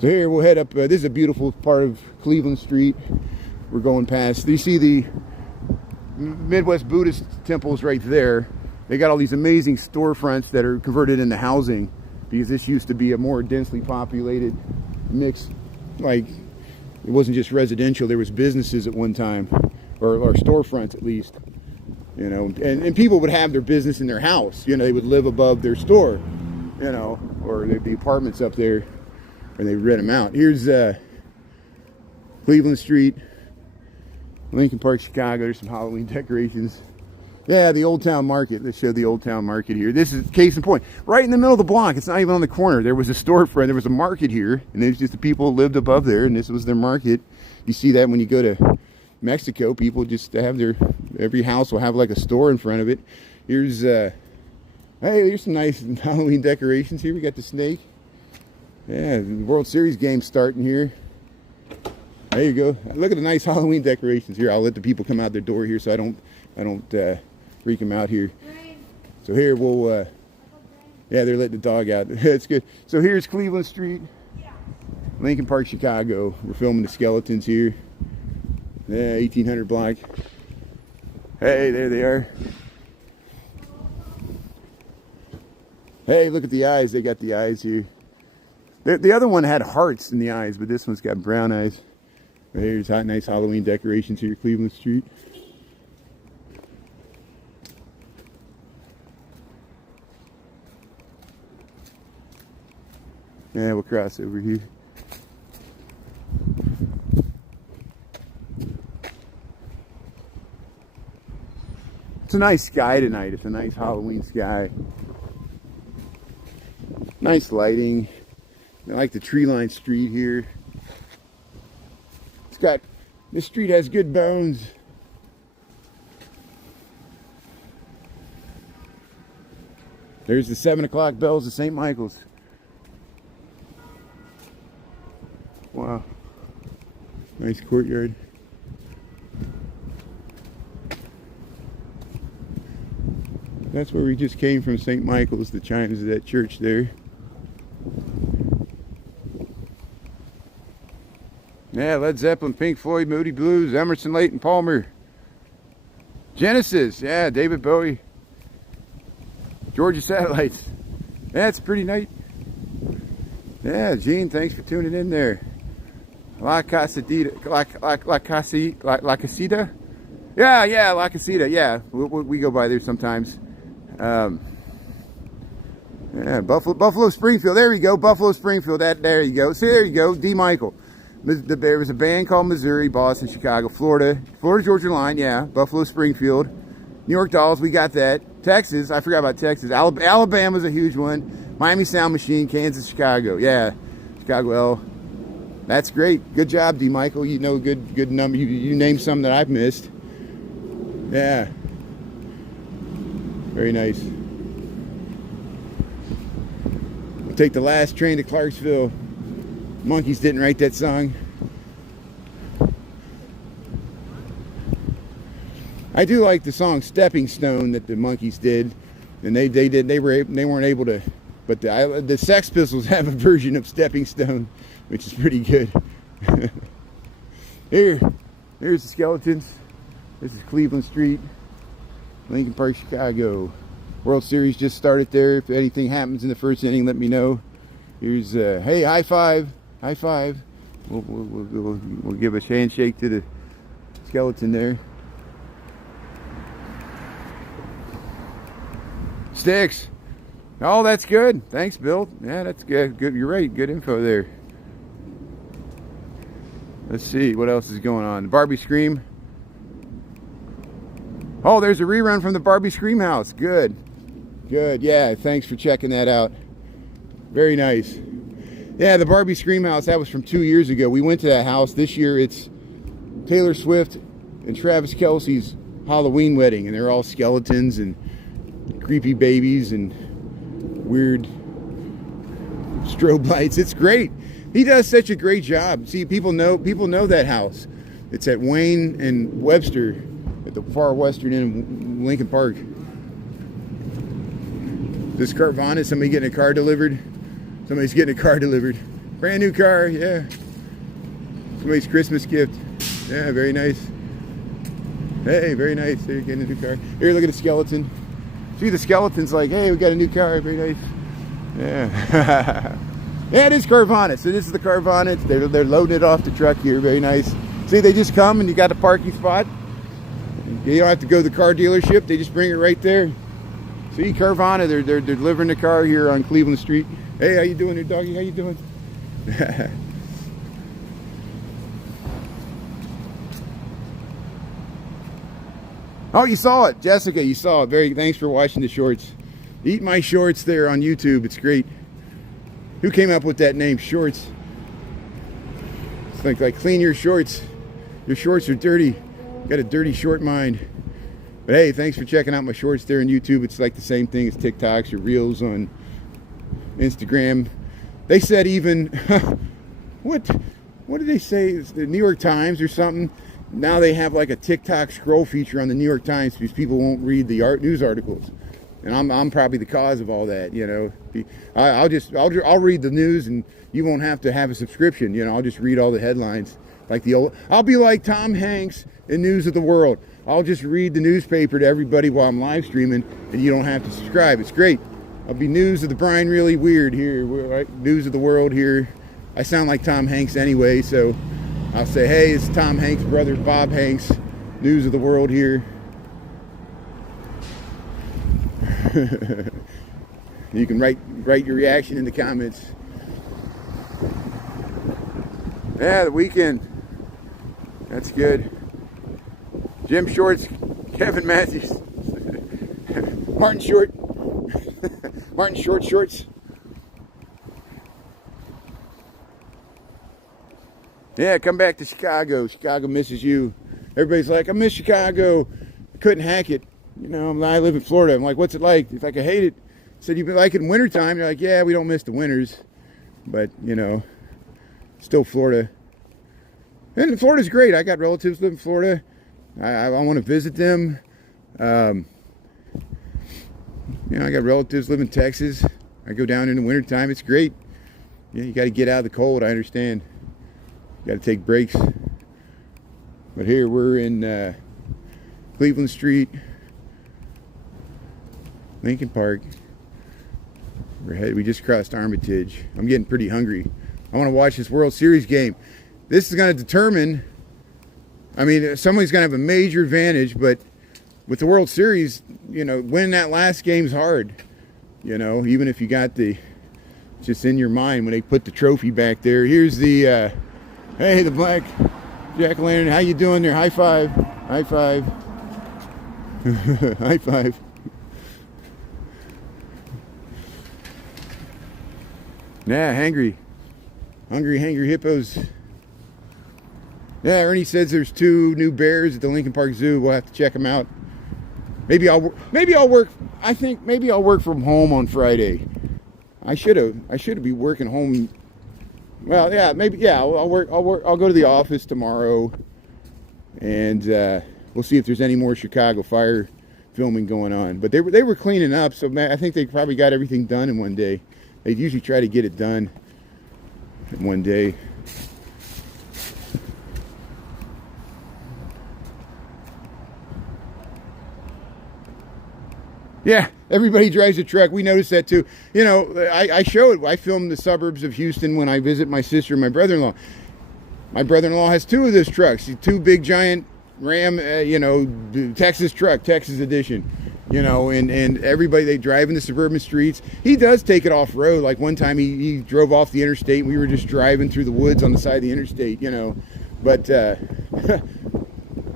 So here we'll head up. This is a beautiful part of Cleveland Street. We're going past. You see the Midwest Buddhist temples right there. They got all these amazing storefronts that are converted into housing, because this used to be a more densely populated mix. Like, it wasn't just residential. There was businesses at one time, or storefronts at least. And people would have their business in their house. They would live above their store. Or there'd be apartments up there, and they rent them out. Here's Cleveland Street, Lincoln Park, Chicago. There's some Halloween decorations. Yeah, the Old Town Market. Let's show the Old Town Market here. This is case in point. Right in the middle of the block. It's not even on the corner. There was a storefront. There was a market here, and there's just the people who lived above there, and this was their market. You see that when you go to Mexico. People just have every house will have like a store in front of it. Here's hey, here's some nice Halloween decorations here. We got the snake. Yeah, the World Series game starting here. There you go. Look at the nice Halloween decorations here. I'll let the people come out their door here so I don't freak them out here. So here we'll yeah, they're letting the dog out. That's good. So here's Cleveland Street, Lincoln Park, Chicago. We're filming the skeletons here. Yeah, 1800 block. Hey, there they are. Hey, look at the eyes. They got the eyes here. The other one had hearts in the eyes, but this one's got brown eyes. There's nice Halloween decorations here, Cleveland Street. Yeah, we'll cross over here. It's a nice sky tonight. It's a nice Halloween sky. Nice lighting. I like the tree-lined street here. This street has good bones. There's the 7 o'clock bells of St. Michael's. Wow. Nice courtyard. That's where we just came from, St. Michael's, the chimes of that church there. Yeah, Led Zeppelin, Pink Floyd, Moody Blues, Emerson, Lake and Palmer. Genesis, yeah, David Bowie. Georgia Satellites. That's pretty neat. Yeah, Gene, thanks for tuning in there. La Casita. Yeah, La Casita, yeah. We go by there sometimes. Yeah, Buffalo Springfield. There we go, Buffalo Springfield. There you go. See, there you go, D. Michael. There was a band called Missouri, Boston, Chicago, Florida, Georgia line, yeah. Buffalo Springfield, New York Dolls, we got that. Texas, I forgot about Texas. Alabama's a huge one. Miami Sound Machine, Kansas, Chicago, yeah. Chicago L. That's great. Good job, D. Michael. You know, good number. You named some that I've missed. Yeah. Very nice. We'll take the last train to Clarksville. Monkeys didn't write that song. I do like the song "Stepping Stone" that the Monkeys did, and they weren't able to. But the Sex Pistols have a version of "Stepping Stone," which is pretty good. Here's the skeletons. This is Cleveland Street, Lincoln Park, Chicago. World Series just started there. If anything happens in the first inning, let me know. Here's hey, high five. High five. We'll give a handshake to the skeleton there. Sticks. Oh, that's good. Thanks, Bill. Yeah, that's good. Good. You're right. Good info there. Let's see what else is going on. The Barbie Scream. Oh, there's a rerun from the Barbie Scream house. Good. Good. Yeah, thanks for checking that out. Very nice. Yeah, the Barbie Scream house, that was from 2 years ago. We went to that house. This year it's Taylor Swift and Travis Kelce's Halloween wedding, and they're all skeletons and creepy babies and weird strobe lights. It's great. He does such a great job. See, people know that house. It's at Wayne and Webster at the far western end of Lincoln Park. This Carvana, somebody getting a car delivered. Somebody's getting a car delivered. Brand new car, yeah. Somebody's Christmas gift. Yeah, very nice. Hey, very nice. They're getting a new car. Here, look at the skeleton. See, the skeleton's like, hey, we got a new car. Very nice. Yeah. Yeah, it is Carvana. So this is the Carvana. They're loading it off the truck here. Very nice. See, they just come and you got a parking spot. You don't have to go to the car dealership. They just bring it right there. See, Carvana, they're delivering the car here on Cleveland Street. Hey, how you doing there, doggy? How you doing? Oh, you saw it. Jessica, you saw it. Thanks for watching the shorts. Eat My Shorts there on YouTube. It's great. Who came up with that name, Shorts? It's like clean your shorts. Your shorts are dirty. You got a dirty short mind. But hey, thanks for checking out my shorts there on YouTube. It's like the same thing as TikToks or Reels on Instagram. They said even what did they say? It's the New York Times or something. Now they have like a TikTok scroll feature on the New York Times because people won't read the news articles, and I'm probably the cause of all that. You know, I'll read the news and you won't have to have a subscription. You know, I'll just read all the headlines. Like the old, I'll be like Tom Hanks in News of the World. I'll just read the newspaper to everybody while I'm live streaming, and you don't have to subscribe. It's great. I'll be News of the Brian Really Weird here, right? News of the World here. I sound like Tom Hanks anyway, so I'll say, hey, it's Tom Hanks' brother, Bob Hanks. News of the World here. You can write your reaction in the comments. Yeah, the weekend. That's good. Jim Shorts, Kevin Matthews, Martin Short, Martin Short Shorts. Yeah, come back to Chicago. Chicago misses you. Everybody's like, I miss Chicago. Couldn't hack it. You know, I live in Florida. I'm like, what's it like? It's like, I hate it. I said, you like it in wintertime? You're like, yeah, we don't miss the winters. But, you know, still Florida. And Florida's great. I got relatives live in Florida. I want to visit them. You know, I got relatives live in Texas. I go down in the wintertime. It's great. You know, you got to get out of the cold. I understand. You got to take breaks. But here we're in Cleveland Street, Lincoln Park. We just crossed Armitage. I'm getting pretty hungry. I want to watch this World Series game. This is going to determine, I mean, somebody's going to have a major advantage, but with the World Series, you know, winning that last game's hard. You know, even if you got just in your mind when they put the trophy back there. Here's the, hey, the black jack-o'-lantern. How you doing there? High five. High five. High five. Yeah, hangry hippos. Yeah, Ernie says there's 2 new bears at the Lincoln Park Zoo. We'll have to check them out. Maybe I'll work. I think maybe I'll work from home on Friday. I should be working home. Well, yeah, maybe. Yeah, I'll work. I'll go to the office tomorrow, and we'll see if there's any more Chicago fire filming going on. But they were cleaning up, so I think they probably got everything done in one day. They usually try to get it done in one day. Yeah, everybody drives a truck. We noticed that too. You know, I show it. I film the suburbs of Houston when I visit my sister and my brother-in-law. My brother-in-law has 2 of those trucks. 2 big giant Ram, you know, Texas truck, Texas edition. You know, and everybody, they drive in the suburban streets. He does take it off road. Like one time he drove off the interstate and we were just driving through the woods on the side of the interstate, you know. But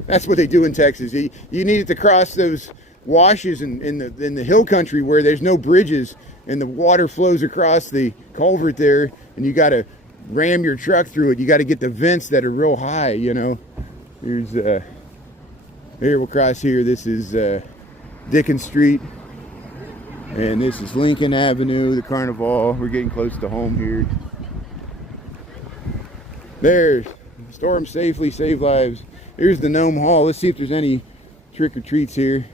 that's what they do in Texas. You needed to cross those washes in the hill country where there's no bridges and the water flows across the culvert there, and you got to ram your truck through it. You got to get the vents that are real high, you know. Here's here we'll cross here. This is Dickens Street, and this is Lincoln Avenue, the Carnival. We're getting close to home here. There's store them safely, save lives. Here's the Gnome Hall. Let's see if there's any trick-or-treats here.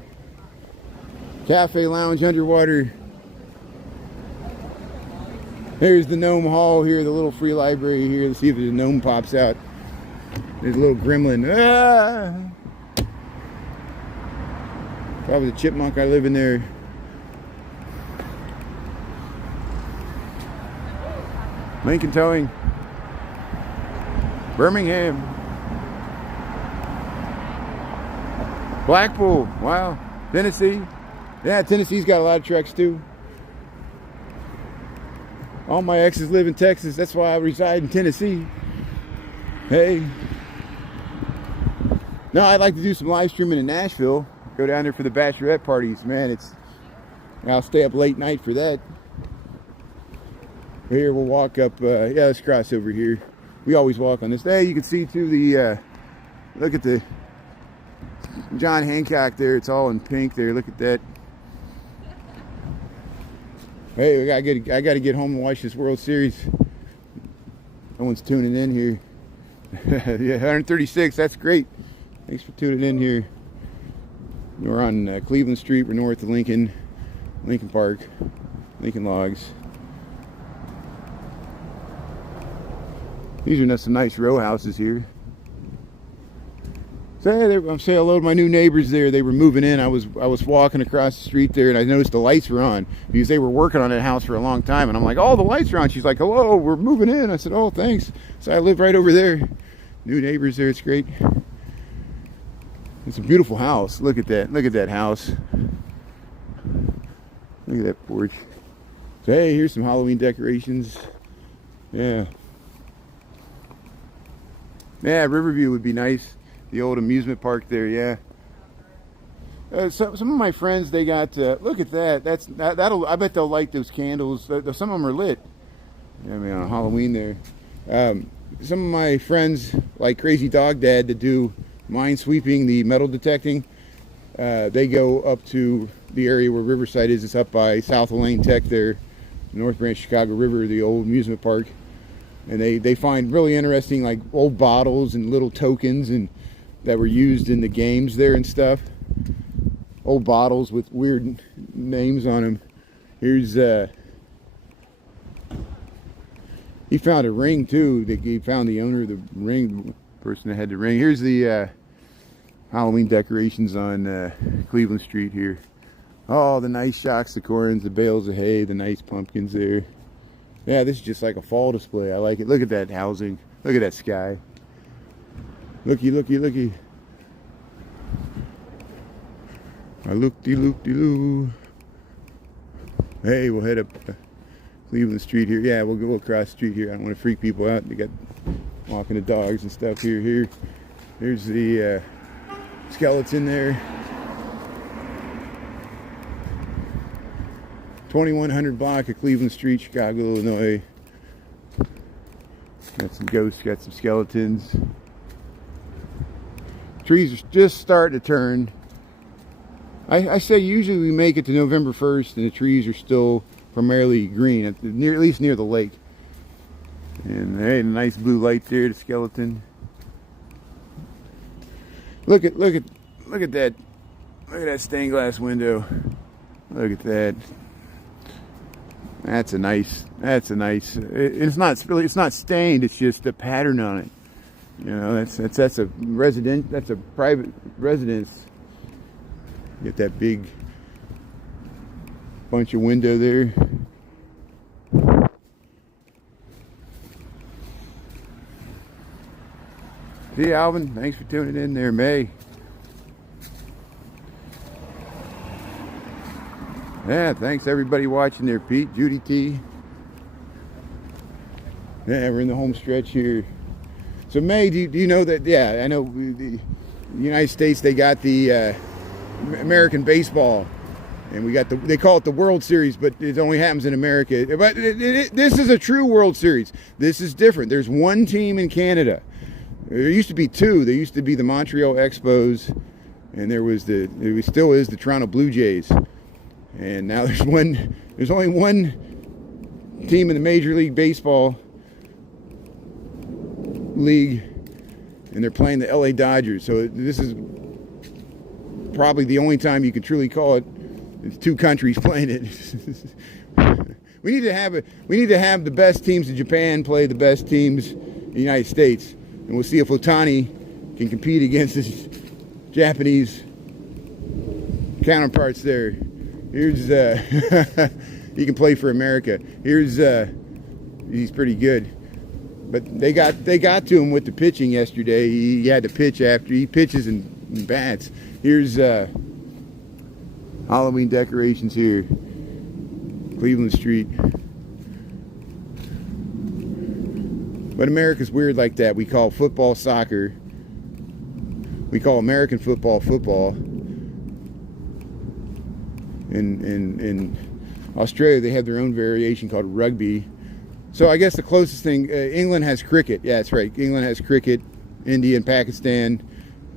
Cafe Lounge Underwater. There's the Gnome Hall here, the little free library here. Let's see if there's a gnome pops out. There's a little gremlin. Ah! Probably the chipmunk I live in there. Lincoln Towing. Birmingham. Blackpool. Wow. Tennessee. Yeah, Tennessee's got a lot of trucks too. All my exes live in Texas. That's why I reside in Tennessee. Hey. No, I'd like to do some live streaming in Nashville. Go down there for the bachelorette parties. Man, I'll stay up late night for that. Here, we'll walk up. Yeah, let's cross over here. We always walk on this. Hey, you can see too the, look at the John Hancock there. It's all in pink there. Look at that. Hey, I gotta get home and watch this World Series. No one's tuning in here. Yeah, 136. That's great. Thanks for tuning in here. We're on Cleveland Street. We're north of Lincoln Park, Lincoln Logs. These are some nice row houses here. I'm saying hello to my new neighbors there. They were moving in. I was walking across the street there, and I noticed the lights were on because they were working on that house for a long time. And I'm like, oh, the lights are on. She's like, hello, we're moving in. I said, oh, thanks. So I live right over there. New neighbors there. It's great. It's a beautiful house. Look at that. Look at that house. Look at that porch. So, hey, here's some Halloween decorations. Yeah. Yeah, Riverview would be nice. The old amusement park there, yeah. Some of my friends, they got, look at that. That'll. I bet they'll light those candles. Some of them are lit. I mean, on Halloween there. Some of my friends, like Crazy Dog Dad, that do mine sweeping, the metal detecting, they go up to the area where Riverside is. It's up by South Elaine Tech there, North Branch Chicago River, the old amusement park. And they find really interesting, like, old bottles and little tokens and that were used in the games there and stuff. Old bottles with weird names on them. Here's he found a ring too. He found the owner of the ring, the person that had the ring. Here's the Halloween decorations on Cleveland Street here. Oh, the nice Shoxacorns, the bales of hay, the nice pumpkins there. Yeah, this is just like a fall display. I like it. Look at that housing. Look at that sky. Looky, looky, looky. I look-de-look-de-loo. Hey, we'll head up Cleveland Street here. Yeah, we'll go across the street here. I don't want to freak people out. They got walking the dogs and stuff here. Here's the skeleton there. 2100 block of Cleveland Street, Chicago, Illinois. Got some ghosts, got some skeletons. Trees are just starting to turn. I say usually we make it to November 1st and the trees are still primarily green, at least near the lake. And hey, a nice blue light there, the skeleton. Look at that. Look at that stained glass window. Look at that. That's a nice. It's not stained. It's just a pattern on it. You know, that's a resident. That's a private residence. Get that big bunch of window there. See, Alvin, thanks for tuning in there, May. Yeah, thanks everybody watching there, Pete, Judy T. Yeah, we're in the home stretch here. So May, do you know that? Yeah, I know the United States, they got the American baseball, and we got they call it the World Series, but it only happens in America. But this is a true World Series. This is different. There's one team in Canada. There used to be two. There used to be the Montreal Expos, and there still is the Toronto Blue Jays. And now there's only one team in the Major League Baseball league, and they're playing the LA Dodgers. So this is probably the only time you can truly call it. It's two countries playing it. We need to have the best teams in Japan play the best teams in the United States, and we'll see if Otani can compete against his Japanese counterparts there. Here's he can play for America. Here's he's pretty good. But they got to him with the pitching yesterday. He had to pitch after he pitches and bats. Here's Halloween decorations here. Cleveland Street. But America's weird like that. We call football soccer. We call American football football. In Australia, they have their own variation called rugby. So I guess the closest thing, England has cricket. Yeah, that's right. England has cricket. India and Pakistan,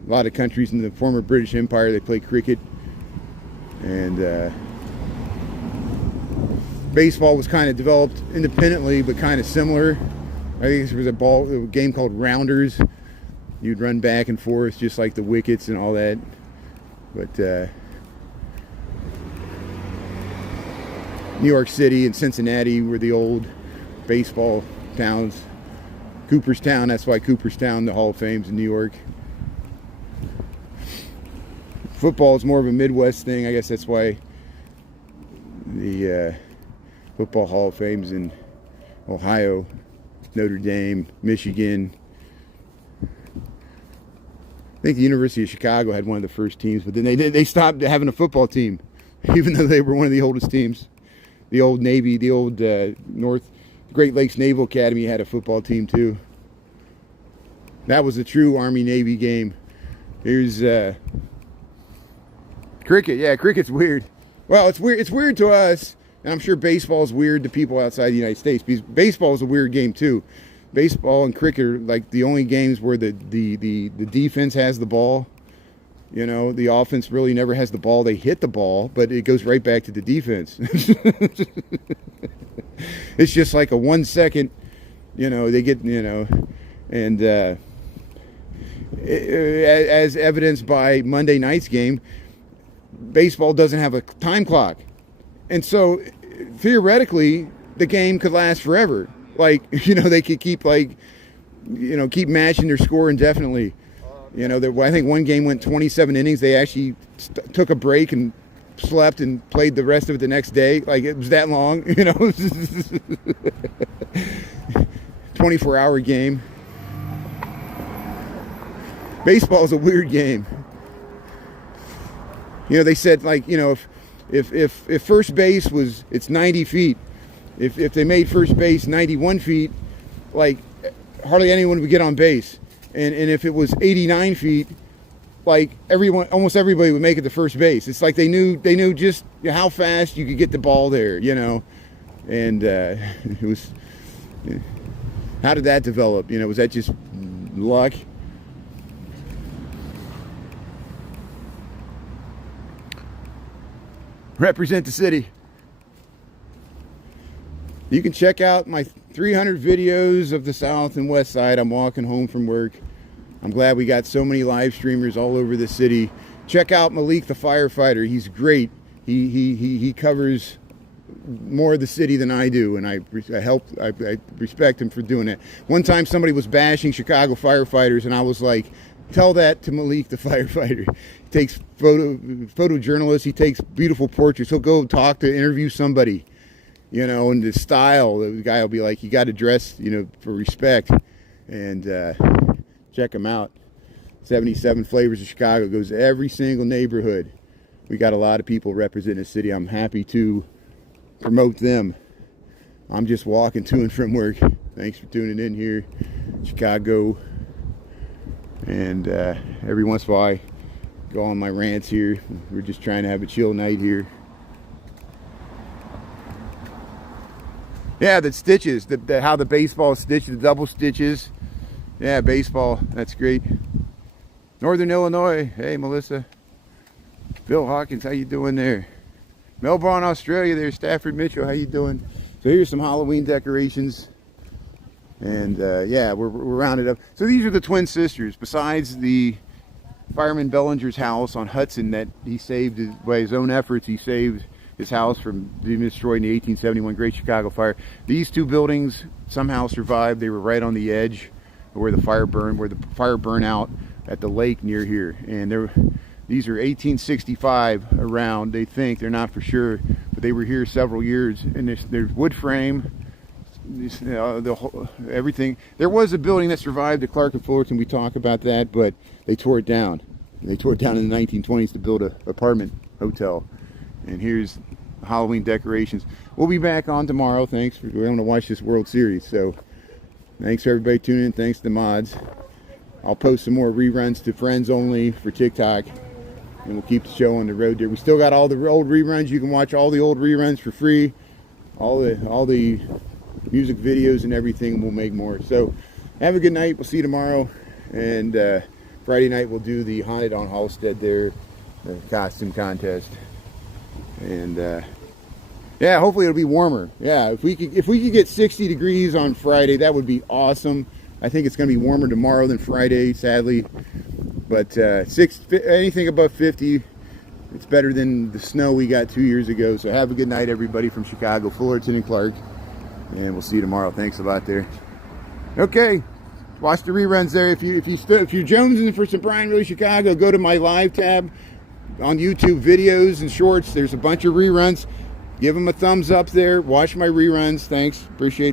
a lot of countries in the former British Empire, they play cricket. And baseball was kind of developed independently, but kind of similar. I think there was a game called Rounders. You'd run back and forth just like the wickets and all that. But New York City and Cincinnati were the old baseball towns. Cooperstown, that's why Cooperstown, the Hall of Fame's in New York. football is more of a Midwest thing. I guess that's why the Football Hall of Fame's in Ohio, Notre Dame, Michigan. I think the University of Chicago had one of the first teams, but then they stopped having a football team, even though they were one of the oldest teams. The old Navy, the old Great Lakes Naval Academy had a football team too. That was a true Army-Navy game. Here's cricket. Yeah, cricket's weird. Well, it's weird. It's weird to us, and I'm sure baseball's weird to people outside the United States. Because baseball is a weird game too. Baseball and cricket are like the only games where the defense has the ball. You know, the offense really never has the ball. They hit the ball, but it goes right back to the defense. It's just like a 1 second, you know, they get, you know, and as evidenced by Monday night's game, baseball doesn't have a time clock. And so theoretically, the game could last forever. Like, you know, they could keep like, you know, keep matching their score indefinitely. You know, I think one game went 27 innings. They actually took a break and slept and played the rest of it the next day. Like, it was that long, you know. 24-hour game. Baseball is a weird game. You know, they said, like, you know, if first base was, it's 90 feet. If they made first base 91 feet, like, hardly anyone would get on base. And if it was 89 feet, like, almost everybody would make it to first base. It's like they knew just how fast you could get the ball there, you know. And it was, how did that develop? You know, was that just luck? Represent the city. You can check out my 300 videos of the South and West Side. I'm walking home from work. I'm glad we got so many live streamers all over the city. Check out Malik the firefighter. He's great. He covers more of the city than I do, and I respect him for doing it. One time somebody was bashing Chicago firefighters, and I was like, tell that to Malik the firefighter. He takes photojournalists. He takes beautiful portraits. He'll go talk to interview somebody. You know, and the style, the guy will be like, you got to dress, you know, for respect. And check him out. 77 Flavors of Chicago goes to every single neighborhood. We got a lot of people representing the city. I'm happy to promote them. I'm just walking to and from work. Thanks for tuning in here, Chicago. And every once in a while I go on my rants here. We're just trying to have a chill night here. Yeah, the stitches, how the baseball is stitched, the double stitches. Yeah, baseball, that's great. Northern Illinois, hey Melissa. Bill Hawkins, how you doing there? Melbourne, Australia there, Stafford Mitchell, how you doing? So here's some Halloween decorations. And yeah, we're rounded up. So these are the twin sisters. Besides the fireman Bellinger's house on Hudson that he saved by his own efforts, he saved his house from being destroyed in the 1871 Great Chicago Fire. These two buildings somehow survived. They were right on the edge where the fire burned out at the lake near here. And these are 1865 around, they think. They're not for sure, but they were here several years. And there's wood frame, everything. There was a building that survived at Clark and Fullerton. We talk about that, but they tore it down. They tore it down in the 1920s to build an apartment hotel. And here's Halloween decorations. We'll be back on tomorrow. Thanks for going to watch this World Series. So thanks for everybody tuning in. Thanks to the mods. I'll post some more reruns to friends only for TikTok. And we'll keep the show on the road there. We still got all the old reruns. You can watch all the old reruns for free. All the music videos and everything. We'll make more. So have a good night. We'll see you tomorrow. And Friday night we'll do the Haunted on Halstead there, the costume contest. And yeah, hopefully it'll be warmer. Yeah, if we could get 60 degrees on Friday, that would be awesome. I think it's going to be warmer tomorrow than Friday, sadly. But anything above 50, it's better than the snow we got 2 years ago. So have a good night, everybody from Chicago, Fullerton and Clark, and we'll see you tomorrow. Thanks a lot there. Okay, watch the reruns there. If you're jonesing for some Brian Really Chicago, go to my live tab. on YouTube videos and shorts. There's a bunch of reruns. Give them a thumbs up there. Watch my reruns. Thanks. Appreciate